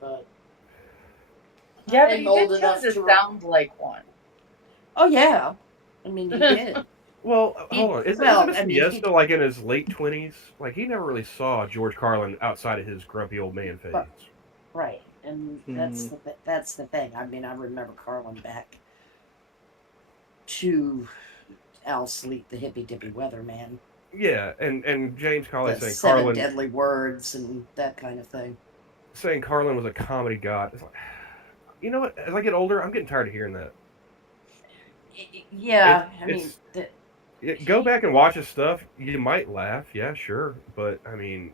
but yeah, but and he old did enough tend to to sound like one. Oh yeah, I mean he did. Well, hold on. Isn't Well, Mr. I mean, Yes he still like in his late 20s? Like he never really saw George Carlin outside of his grumpy old man phase. right, and Hmm. that's the thing. I mean, I remember Carlin back to Al Sleep, the hippy dippy weatherman, Yeah, and James Colley the seven deadly words, and that kind of thing. saying Carlin was a comedy god. It's like, you know what? As I get older, I'm getting tired of hearing that. It, Yeah, I mean, it's go he, back and watch his stuff. You might laugh, yeah, sure, but I mean,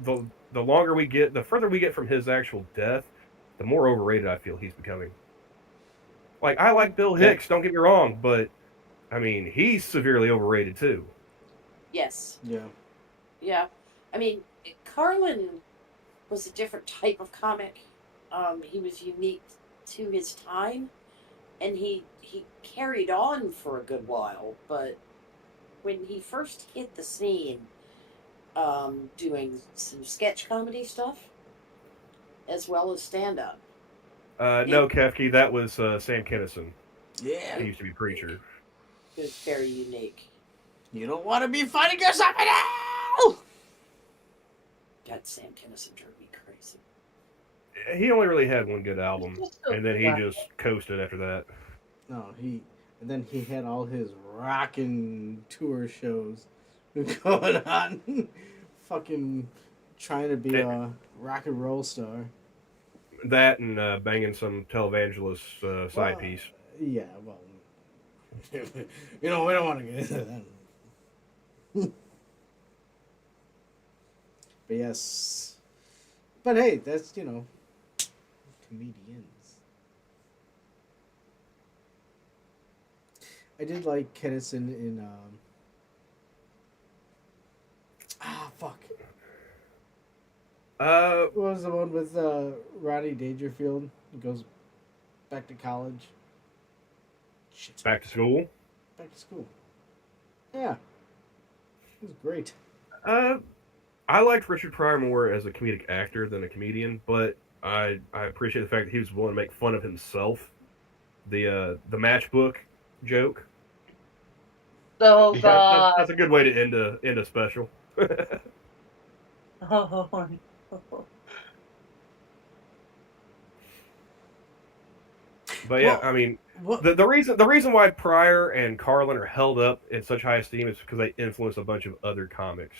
the longer we get, the further we get from his actual death, the more overrated I feel he's becoming. Like I like Bill Yeah. Hicks, don't get me wrong, but I mean he's severely overrated too. yes, Yeah. yeah. I mean, Carlin was a different type of comic. He was unique to his time, and he carried on for a good while. But when he first hit the scene, doing some sketch comedy stuff as well as stand up, it No, Kefki, that was Sam Kinison. Yeah. He used to be preacher. was very unique. You don't want to be fighting yourself in hell! God, Sam Kinison drove me crazy. He only really had one good It's album, just so and then he black. just coasted after that. No, and then he had all his rockin' tour shows going on. Fucking trying to be a rock and roll star. That and banging some televangelist side Well, piece. Yeah, well, we don't want to get into that. But yes. But hey, that's, comedians. I did like Kennison in, fuck. What was the one with Rodney Dangerfield? He goes back to college. Shit's Back to school. back to school. Yeah, it was great. I liked Richard Pryor more as a comedic actor than a comedian, but I appreciate the fact that he was willing to make fun of himself. The matchbook joke. Oh Yeah, God. That's a good way to end a special. Oh no. But yeah, Well, I mean, what? the reason why Pryor and Carlin are held up in such high esteem is because they influenced a bunch of other comics.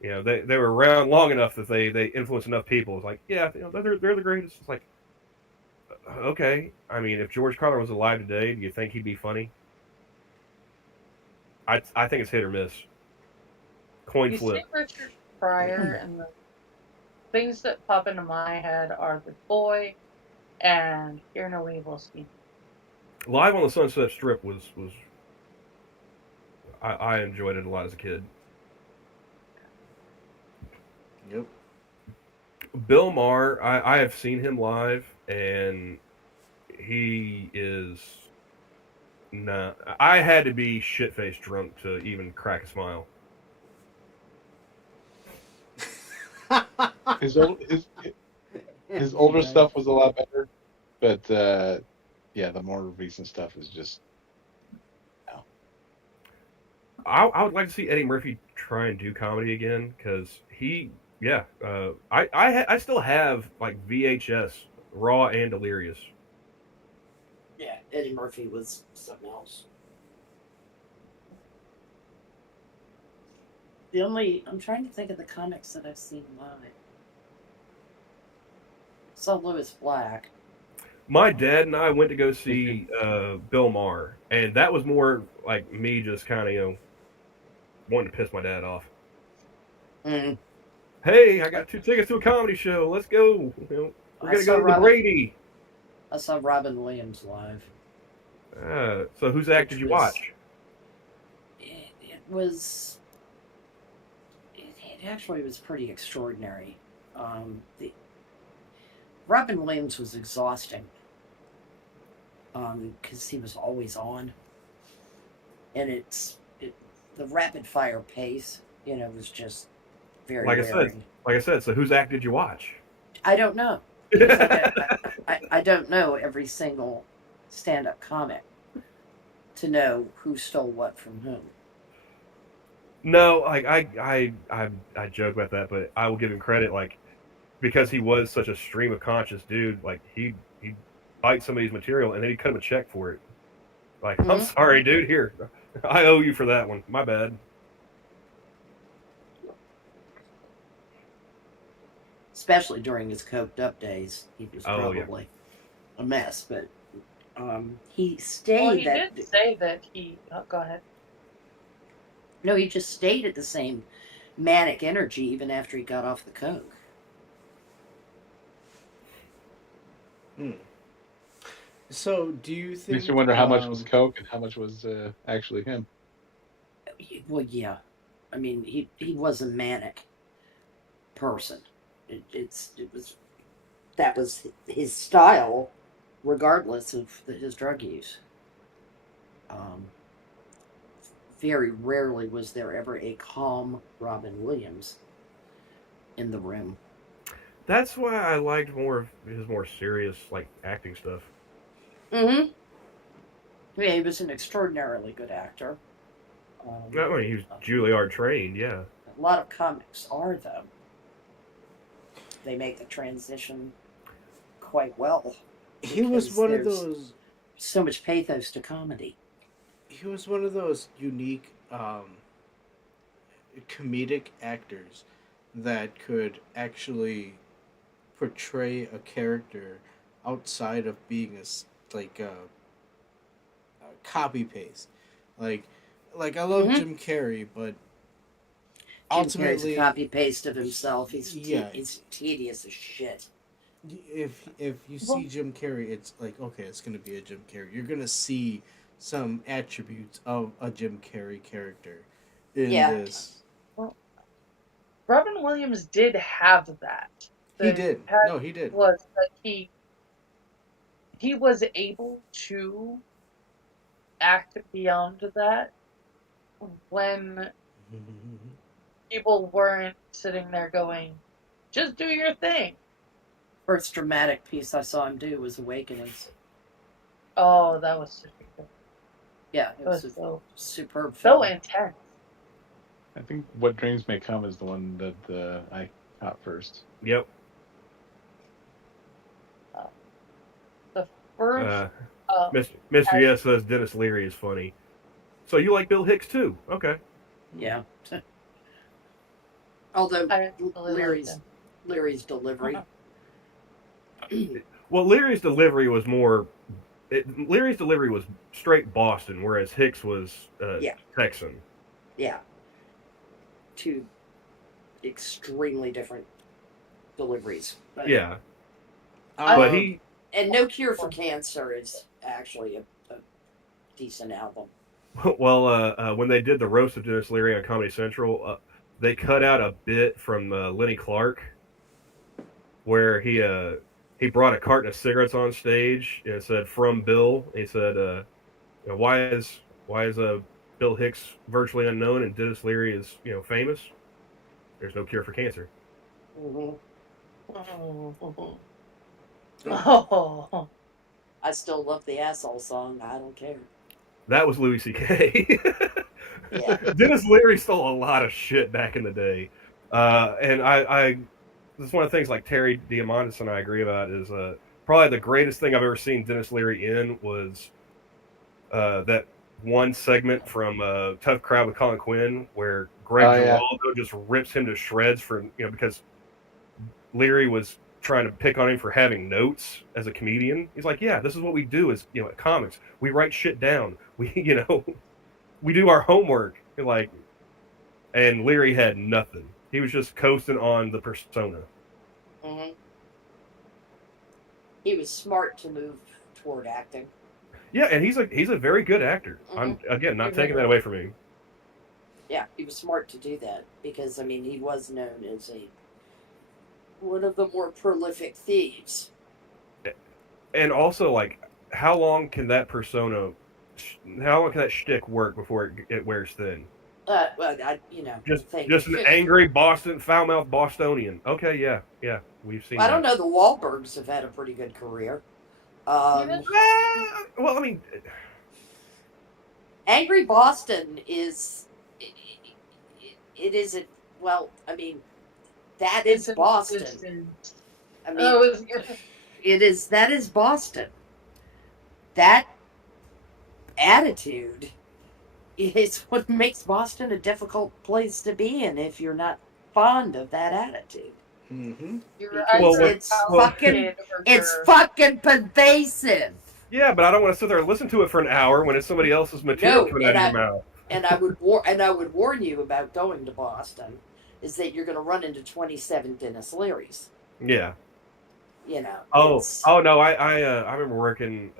You know, they were around long enough that they influenced enough people. It's like, yeah, they're the greatest. It's like, okay. I mean, if George Carlin was alive today, do you think he'd be funny? I think it's hit or miss. Coin You say flip. Richard Pryor, and the things that pop into my head are The Boy and Hear No Evil Speak. Live on the Sunset Strip was I enjoyed it a lot as a kid. Yep. Bill Maher, I have seen him live, and he is not. I had to be shit faced drunk to even crack a smile. his old his older stuff was a lot better, but yeah, the more recent stuff is just no. I would like to see Eddie Murphy try and do comedy again because yeah. I still have like VHS Raw and Delirious. Yeah, Eddie Murphy was something else. I'm trying to think of the comics that I've seen live. Saw Lewis Black. My dad and I went to go see Bill Maher, and that was more like me just kind of wanting to piss my dad off. Mm. Hey, I got 2 tickets to a comedy show. Let's go. We're gonna go to the Brady. I saw Robin Williams live. So whose act did you watch? It was. It actually was pretty extraordinary. Robin Williams was exhausting because he was always on, and the rapid fire pace, was just very wearing. Like I said. So whose act did you watch? I don't know. I don't know every single stand-up comic to know who stole what from whom. No, like I joke about that, but I will give him credit, like because he was such a stream of conscious dude. Like he bite somebody's material and then he'd cut him a check for it. Like, I'm sorry, dude. Here, I owe you for that one. My bad. Especially during his coked up days, he was Oh, probably a mess. But he stayed. Well, he did say that he. Oh, go ahead. No, he just stayed at the same manic energy even after he got off the coke. So, do you think? Makes you wonder how much was coke and how much was actually him. Well, yeah. I mean, he was a manic person. That was his style, regardless of his drug use. Very rarely was there ever a calm Robin Williams in the room. That's why I liked more of his more serious, like, acting stuff. Mm-hmm. Yeah, he was an extraordinarily good actor. I mean, he was Juilliard trained, yeah. A lot of comics are, though. They make the transition quite well. He was one of those. So much pathos to comedy. He was one of those unique comedic actors that could actually portray a character outside of being a copy paste. Like I love Jim Carrey, but ultimately, Carrey's a copy paste of himself. He's tedious as shit. If you see Jim Carrey, it's like, okay, it's gonna be a Jim Carrey. You're gonna see some attributes of a Jim Carrey character in this. Well, Robin Williams did have that. He did. No, he did. Was that he was able to act beyond that when people weren't sitting there going, just do your thing. First dramatic piece I saw him do was Awakenings. Oh, that was super good. Yeah, it was so superb film. So Intense. I think What Dreams May Come is the one that I caught first. Yep. The first... Mr. Yes says Dennis Leary is funny. So you like Bill Hicks too? Okay. Yeah. Although Leary's delivery. Well, Leary's delivery was more... Leary's delivery was straight Boston, whereas Hicks was Texan. Yeah. Two extremely different deliveries. But, yeah. But he... And No Cure for Cancer is actually a decent album. Well, when they did the roast of Dennis Leary on Comedy Central, they cut out a bit from Lenny Clark where he brought a carton of cigarettes on stage and it said "From Bill." He said, "Why is Bill Hicks virtually unknown and Dennis Leary is famous? There's no cure for cancer." Oh. I still love the asshole song. I don't care. That was Louis C.K. Yeah. Dennis Leary stole a lot of shit back in the day, and I that's one of the things like Terry Diamandis and I agree about is probably the greatest thing I've ever seen Dennis Leary in was that one segment from Tough Crowd with Colin Quinn where Greg Giraldo just rips him to shreds for because Leary was trying to pick on him for having notes as a comedian. He's like, yeah, this is what we do as at comics. We write shit down. We we do our homework. And Leary had nothing. He was just coasting on the persona. Mm-hmm. He was smart to move toward acting. Yeah, and he's a very good actor. Mm-hmm. I'm again not taking that away from him. Yeah, he was smart to do that because he was known as one of the more prolific thieves. And also, how long can that persona, how long can that shtick work before it wears thin? Just an angry foul-mouthed Bostonian. Okay, yeah, we've seen. I don't know. The Wahlbergs have had a pretty good career. Well, I mean, Angry Boston is it isn't. Well, I mean, that It's is in the Boston. distance. I mean, Oh, it is. That is Boston. That attitude is what makes Boston a difficult place to be in if you're not fond of that attitude. Mm-hmm. you're Because Well, either talented or it's you're fucking pervasive. yeah, but I don't want to sit there and listen to it for an hour when it's somebody else's material No, coming out of your mouth. and I would warn you about going to Boston is that you're going to run into 27 Dennis Leary's. Yeah. You know. Oh no! I remember working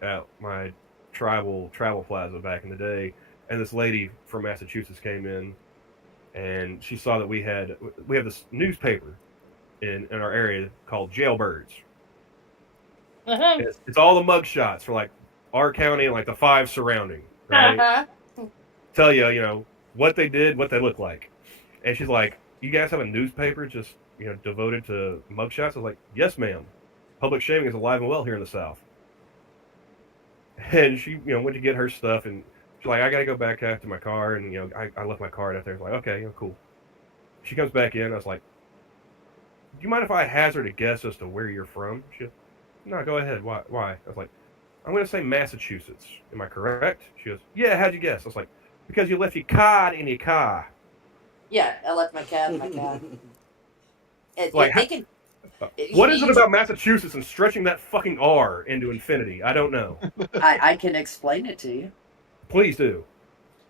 at my travel plaza back in the day, and this lady from Massachusetts came in, and she saw that we have this newspaper in our area called Jailbirds. It's all the mug shots for like our county and like the 5 surrounding, right? Tell you what they did, what they look like, and she's like, "You guys have a newspaper just devoted to mugshots?" I was like, "Yes, ma'am. Public shaming is alive and well here in the South." And she went to get her stuff, and she's like, "I got to go back after my car," and I left my card out there. I was like, "Okay, cool." She comes back in. I was like, "Do you mind if I hazard a guess as to where you're from?" She goes, "No, go ahead. Why?" I was like, "I'm going to say Massachusetts. Am I correct?" She goes, "Yeah, how'd you guess?" I was like, "Because you left your card in your car." Yeah, I left my cat in my car. Like, They can. what is it about Massachusetts and stretching that fucking R into infinity? I don't know. I can explain it to you. Please do.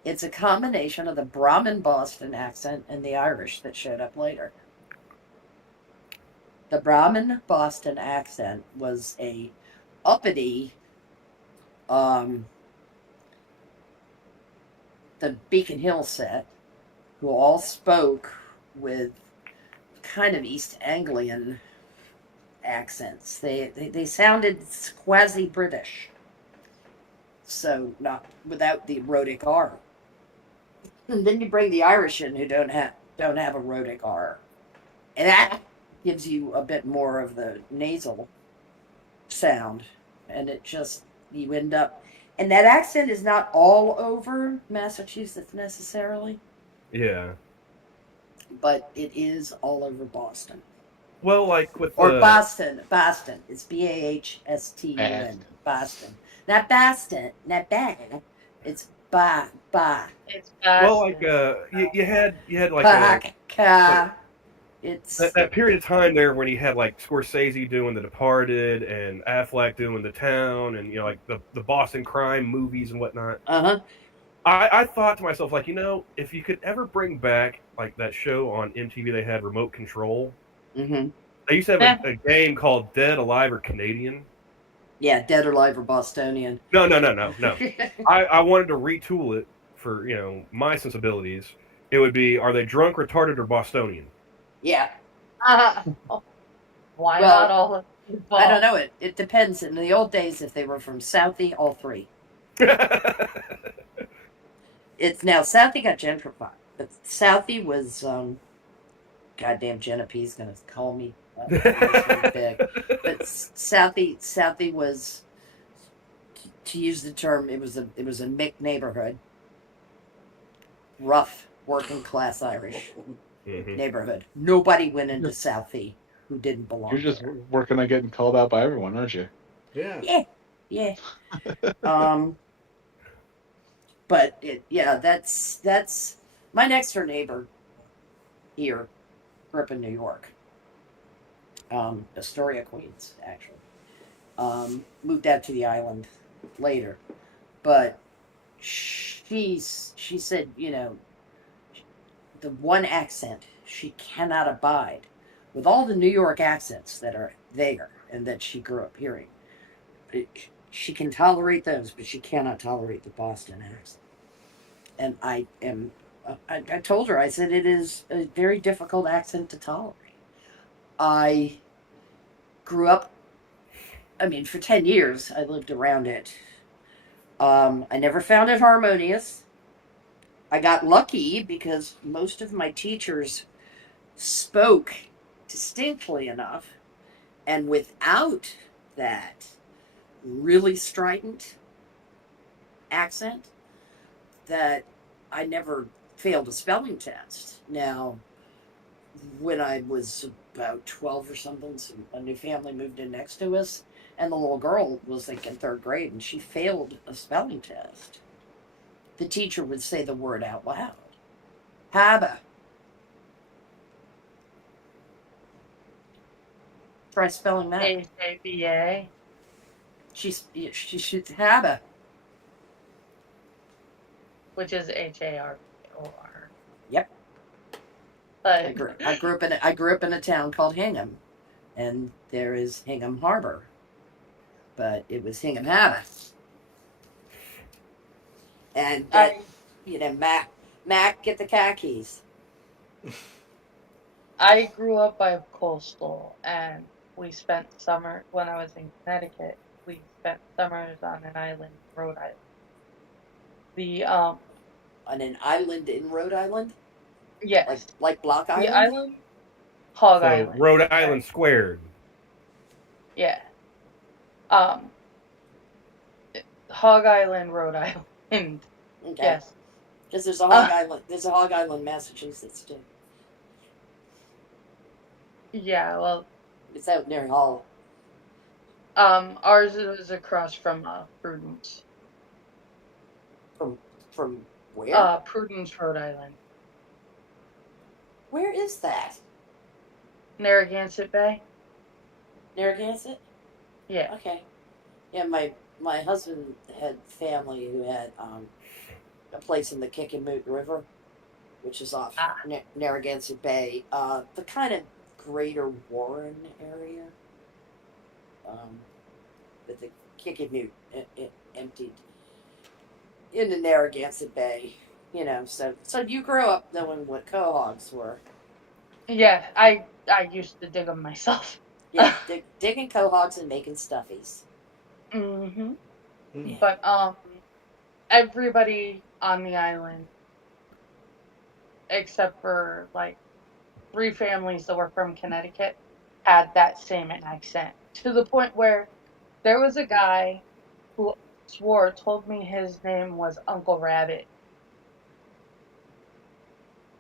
It's a combination of the Brahmin Boston accent and the Irish that showed up later. The Brahmin Boston accent was a uppity, the Beacon Hill set, who all spoke with kind of East Anglian accents. They sounded quasi British, so not without the rhotic R. And then you bring the Irish in who don't have a rhotic R, and that gives you a bit more of the nasal sound, and it just you end up. And that accent is not all over Massachusetts necessarily, Yeah. but it is all over Boston. Well, like with Or Boston. Boston. It's Baston. Boston. Not Boston. Not bad. It's ba. it's well, fast. like you had like it's that period of time there when you had like Scorsese doing The Departed and Affleck doing The Town and like the Boston crime movies and whatnot. I thought to myself, like, if you could ever bring back like that show on MTV, they had Remote Control. Mm-hmm. They used to have a game called Dead, Alive, or Canadian. Yeah, Dead or Alive or Bostonian. No. I wanted to retool it for my sensibilities. It would be: are they drunk, retarded, or Bostonian? Yeah. Why not all of the above? I don't know. It depends. In the old days, if they were from Southie, all three. It's now Southie got gentrified, but Southie was goddamn Jenna P's gonna call me big. But Southie was, to use the term, it was a Mick neighborhood, rough working class Irish neighborhood. Nobody went into Southie who didn't belong. You're just there. working on getting called out by everyone, aren't you? Yeah. Yeah. But that's my next door neighbor here, grew up in New York. Astoria, Queens, actually. Moved out to the island later. But she said, the one accent she cannot abide, with all the New York accents that are there and that she grew up hearing, she can tolerate those, but she cannot tolerate the Boston accent. And I told her, I said, it is a very difficult accent to tolerate. I grew up, for 10 years, I lived around it. I never found it harmonious. I got lucky because most of my teachers spoke distinctly enough, and without that really strident accent, that I never failed a spelling test. Now, when I was about 12 or something, a new family moved in next to us, and the little girl was like in third grade, and she failed a spelling test. The teacher would say the word out loud. Haba. Try spelling that. HABA, She shoots Haba. which is HARBOR. Yep. But I grew up in a town called Hingham, and there is Hingham Harbor, but it was Hingham Harbor. And Mac, get the khakis. I grew up by coastal, and we spent summer when I was in Connecticut. We spent summers on an island in Rhode Island. The On an island in Rhode Island, yes, like Block the Island. island, Hog So Island. Rhode Island squared. Yeah. Um, Hog Island, Rhode Island. Okay. Yes. Because there's a Hog Island. There's a Hog Island, Massachusetts too. Yeah. Well, It's out near Hull. ours is across from Prudence. From where? Prudence, Rhode Island. Where is that? Narragansett Bay. Narragansett? Yeah. Okay. Yeah, my husband had family who had a place in the Kickamoot River, which is off Narragansett Bay, the kind of greater Warren area. But the Kickamoot emptied into Narragansett Bay, so you grew up knowing what quahogs were. Yeah, I used to dig them myself. Yeah, digging quahogs and making stuffies. Mm-hmm. Yeah. But everybody on the island, except for like 3 families that were from Connecticut, had that same accent. To the point where there was a guy who told me his name was Uncle Rabbit.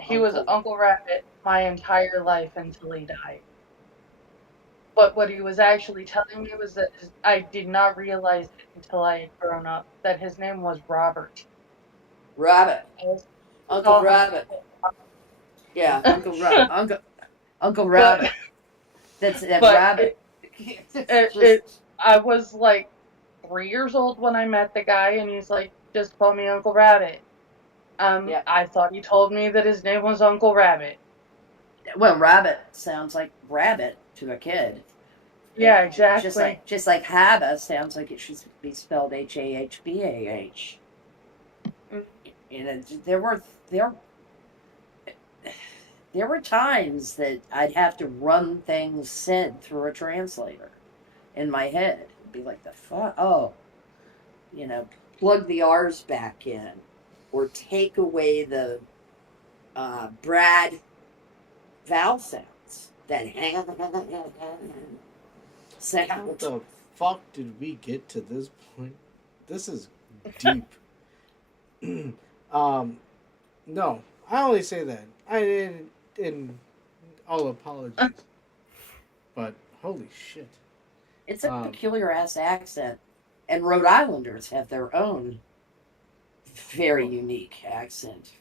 He was Uncle Rabbit my entire life until he died. But what he was actually telling me was that I did not realize it until I had grown up, that his name was Robert. Rabbit. Uncle Rabbit. Yeah, Uncle Rabbit. That's that rabbit. I was like 3 years old when I met the guy, and he's like, just call me Uncle Rabbit. Yeah. I thought he told me that his name was Uncle Rabbit. Well, rabbit sounds like rabbit to a kid. Yeah, exactly. Just like Haba sounds like it should be spelled Hahbah. There were times that I'd have to run things said through a translator in my head. It'd be like, the fuck? Oh, plug the R's back in, or take away the Brad vowel sounds. That sound. How the fuck did we get to this point? This is deep. No, I only say that. I didn't. In all apologies, but holy shit, it's a peculiar ass accent, and Rhode Islanders have their own very unique accent.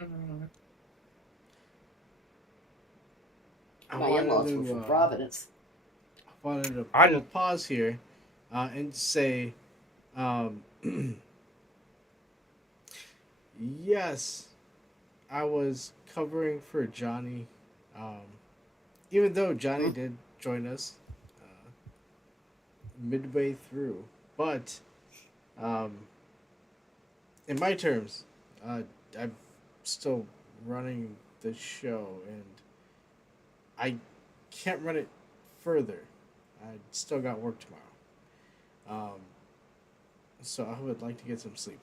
Mm-hmm. My in-laws were from Providence. I wanted to put a pause here and say, yes, I was covering for Johnny, even though Johnny did join us midway through, but in my terms, I'm still running the show, and I can't run it further. I still got work tomorrow, so I would like to get some sleep.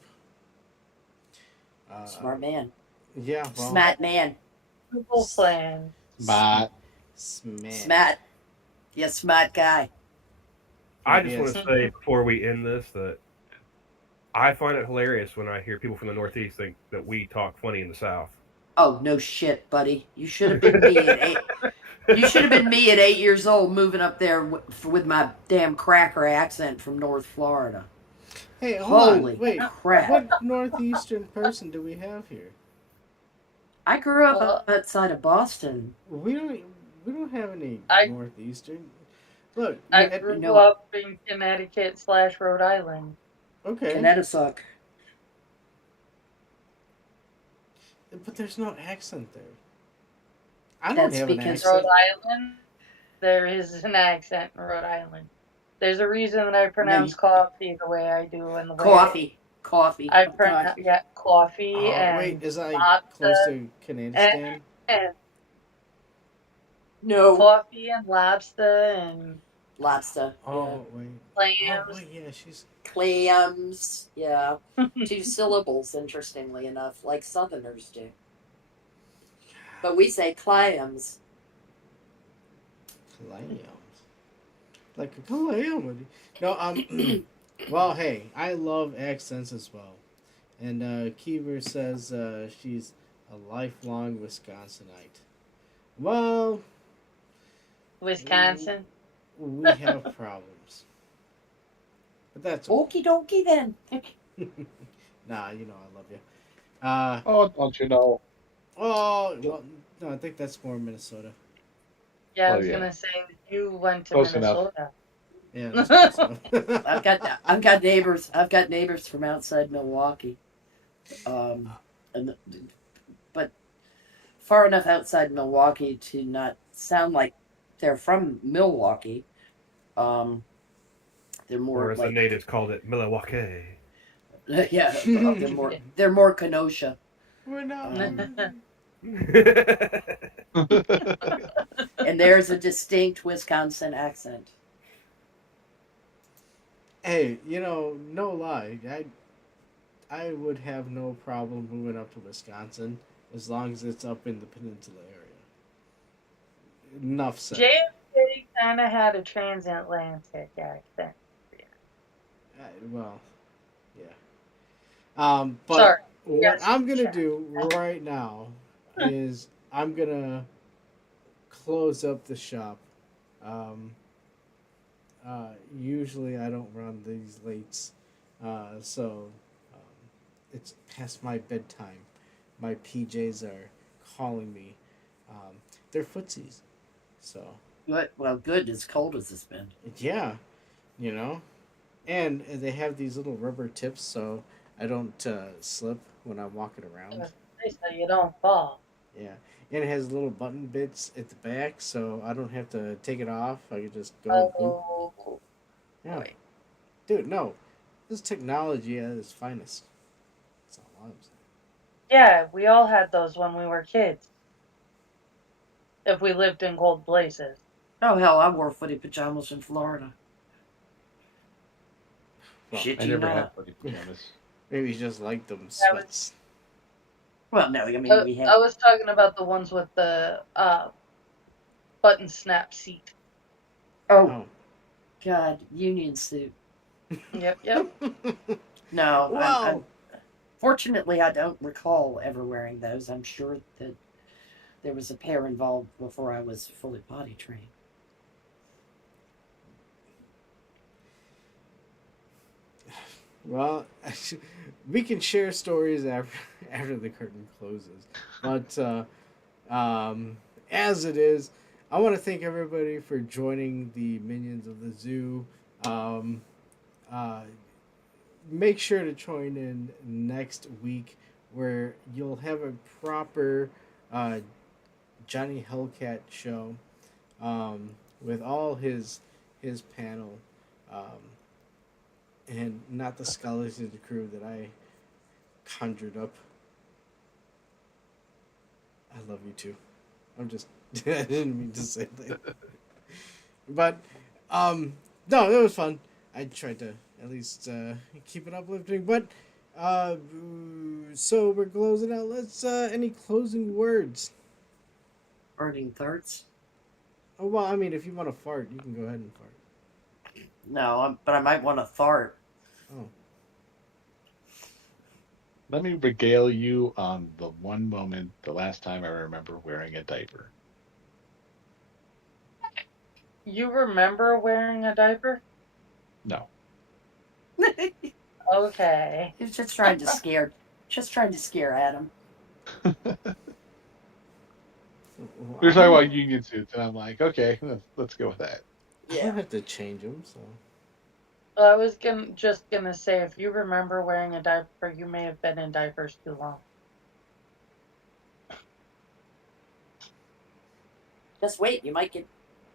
Smart man. Yeah, well, Smart man. Simple plan. Smart. Yeah, smart guy. I just want to say before we end this that I find it hilarious when I hear people from the Northeast think that we talk funny in the South. Oh no shit, buddy. You should have been me at 8. You should have been me at 8 years old, moving up there with my damn cracker accent from North Florida. Hey, hold on. Holy Wait. crap! What northeastern person do we have here? I grew up Well, outside of Boston. We don't. We don't have any I northeastern. Look. I You grew know, up in Connecticut / Rhode Island. Okay. Connecticut. But there's no accent there. I don't That's have an because Rhode accent. Island, there is an accent in Rhode Island. There's a reason that I no pronounce coffee the way I do, and the way coffee. I Oh pronounce God. coffee Oh wait, and is I close lobster to and, Canadistan? and No coffee and lobster and lobster. Yeah. Oh wait. Oh clams. wait, yeah, she's. Clams. Yeah. 2 syllables, interestingly enough, like Southerners do. But we say clams. Clams. Like a clam. No, well, hey, I love accents as well. And Keever says she's a lifelong Wisconsinite. Well, Wisconsin. we have problems. But that's okay. Okie dokie then. Nah, you know I love you. Oh, don't you know? Oh, well, no, I think that's more Minnesota. Yeah, I Oh, was yeah. gonna say you went to Close enough. Minnesota. Yeah, that's close enough. I've got neighbors. I've got neighbors from outside Milwaukee. And but far enough outside Milwaukee to not sound like they're from Milwaukee. They're Or more as the like natives called it, Milwaukee. yeah. They're more Kenosha. We're not. And there's a distinct Wisconsin accent. Hey, you know, no lie, I would have no problem moving up to Wisconsin as long as it's up in the peninsula area. Enough said. JFK kind of had a transatlantic accent. Well, yeah. But Sorry. what Yes, I'm gonna sure. do right now is I'm gonna close up the shop. Um, Usually I don't run these lates, so it's past my bedtime. My PJs are calling me. They're footsies, so Well, good. As cold as it's been. yeah, you know, and they have these little rubber tips, so I don't slip when I'm walking around. So you don't fall. Yeah, and it has little button bits at the back, so I don't have to take it off. I can just go. Boop. Oh, Yeah, wait. dude, no, this is technology at its finest. That's all I'm saying. Yeah, we all had those when we were kids. If we lived in cold places. Oh hell, I wore footy pajamas in Florida. Well, Shit I you never had not. footy pajamas. maybe you just like them That was- sweats. Well, no, I mean we had. I was talking about the ones with the button snap seat. Oh Oh. God, union suit. Yep. No, Wow. fortunately, I don't recall ever wearing those. I'm sure that there was a pair involved before I was fully potty trained. Well, we can share stories after the curtain closes. But as it is, I want to thank everybody for joining the Minions of the Zoo. Uh, Make sure to join in next week where you'll have a proper Johnny Hellcat show with all his panel. And not the scholars of the crew that I conjured up. I love you too. I'm just I didn't mean to say that. But no, it was fun. I tried to at least keep it uplifting. But so we're closing out. Let's any closing words? Burning thirds? Oh well, I mean, if you want to fart, you can go ahead and fart. No, but I might want to fart. Oh. Let me regale you on the one moment, the last time I remember wearing a diaper. You remember wearing a diaper? No. Okay. He was just trying to scare Adam. We were talking about union suits, and I'm like, okay, let's go with that. I don't have to change them, so. Well, I was just gonna say, if you remember wearing a diaper, you may have been in diapers too long. Just wait, you might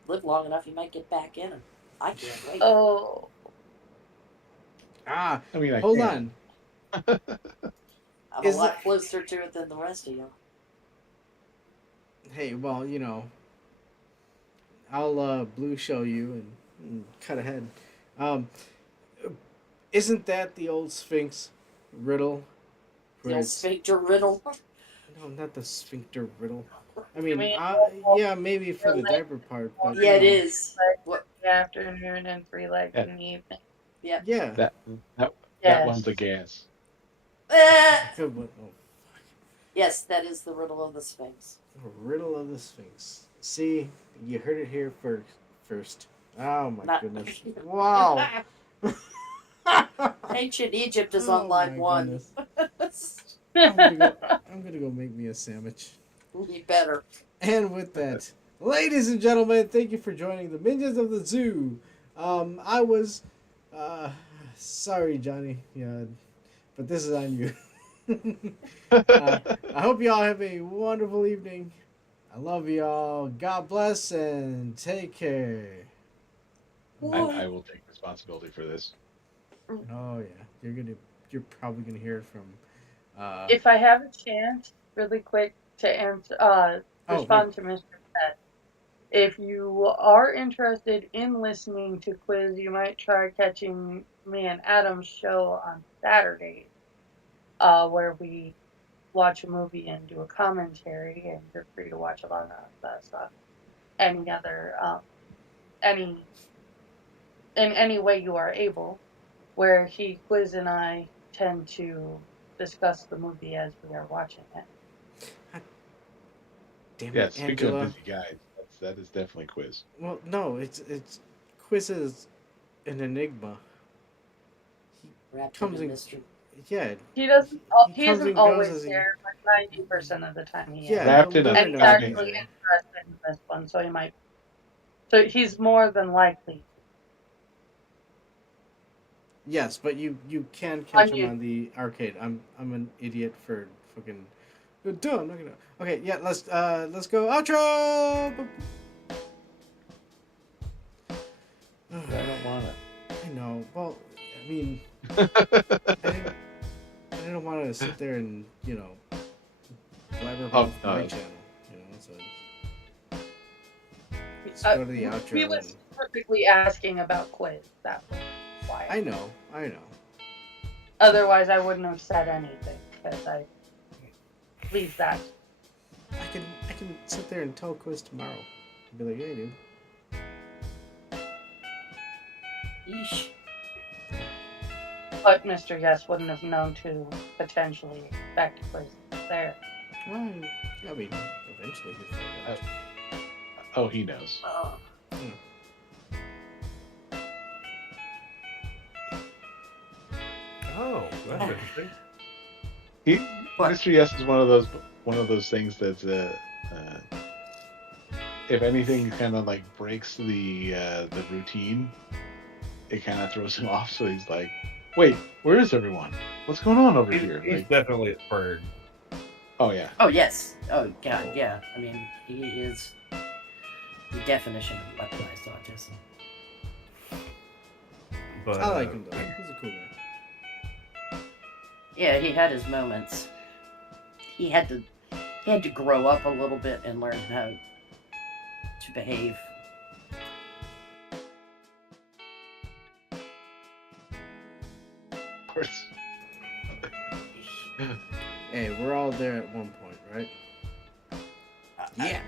live long enough, you might get back in them. I can't wait. Oh, Ah, I mean, I hold can. on. I'm Is a it- lot closer to it than the rest of you. Hey, well, you know, I'll blue show you and cut ahead. Um, isn't that the old Sphinx riddle? The Where old it's- sphincter riddle. No, not the sphincter riddle. I I mean, mean, yeah, maybe for the diaper part, but Yeah, it you know, is. What? in the afternoon and 3 legs Yeah. in the evening. Yeah. Yeah. That Yes. one's a gas. Good one. Oh, Yes, that is the riddle of the Sphinx. riddle of the Sphinx. See, you heard it here first. Oh my Not- goodness! Wow. Ancient Egypt is Oh on line my 1. goodness. I'm gonna go make me a sandwich. You better. And with that, ladies and gentlemen, thank you for joining the Minions of the Zoo. I was, sorry, Johnny. Yeah, but this is on you. I hope y'all have a wonderful evening. I love y'all. God bless and take care. I will take responsibility for this. Oh yeah, you're probably gonna hear it from. If I have a chance, really quick, to answer, respond to Mr. Pet, if you are interested in listening to Quiz, you might try catching me and Adam's show on Saturday, where we watch a movie and do a commentary, and you're free to watch along with us on any other, in any way you are able, where Quiz, and I tend to discuss the movie as we are watching it. Damn Yeah, it, speaking Angela. of busy guys, that is definitely Quiz. Well, no, it's Quiz is an enigma. Wrapped Comes in in, mystery. yeah. He doesn't. He He comes isn't and goes always as he. there, but 90% of the time he Yeah, is. Wrapped he'll in a learn And he's everything. actually interested in this one, so he might. So he's more than likely. Yes, but you can catch him you- on the arcade. I'm an idiot for fucking. Duh, I'm not gonna. Okay, yeah, let's go outro. I don't want I know. Well, I mean, to. I didn't want to sit there and blabber Oh, about my no. channel. So let's go to the outro. He was specifically asking about Quiz. That was why. I know. Otherwise, I wouldn't have said anything because I leave that. I can sit there and tell Quiz tomorrow. Be like, hey, dude. Yeesh. But Mr. Yes wouldn't have known to potentially expect Quiz there. Well, I mean, eventually he'll find out. Oh, he knows. Oh, that's interesting. What? Mr. Yes is one of those things that if anything kind of like breaks the routine, it kind of throws him off. So he's like, "Wait, where is everyone? What's going on over here?" He's Like, definitely a bird. oh yeah, Oh, yes. Oh, God, yeah. I mean, he is the definition of weaponized autism. But I like him though. He's a cool guy. Yeah, he had his moments. He had to grow up a little bit and learn how to behave. of course. Hey, we're all there at one point, right? Uh, Yeah.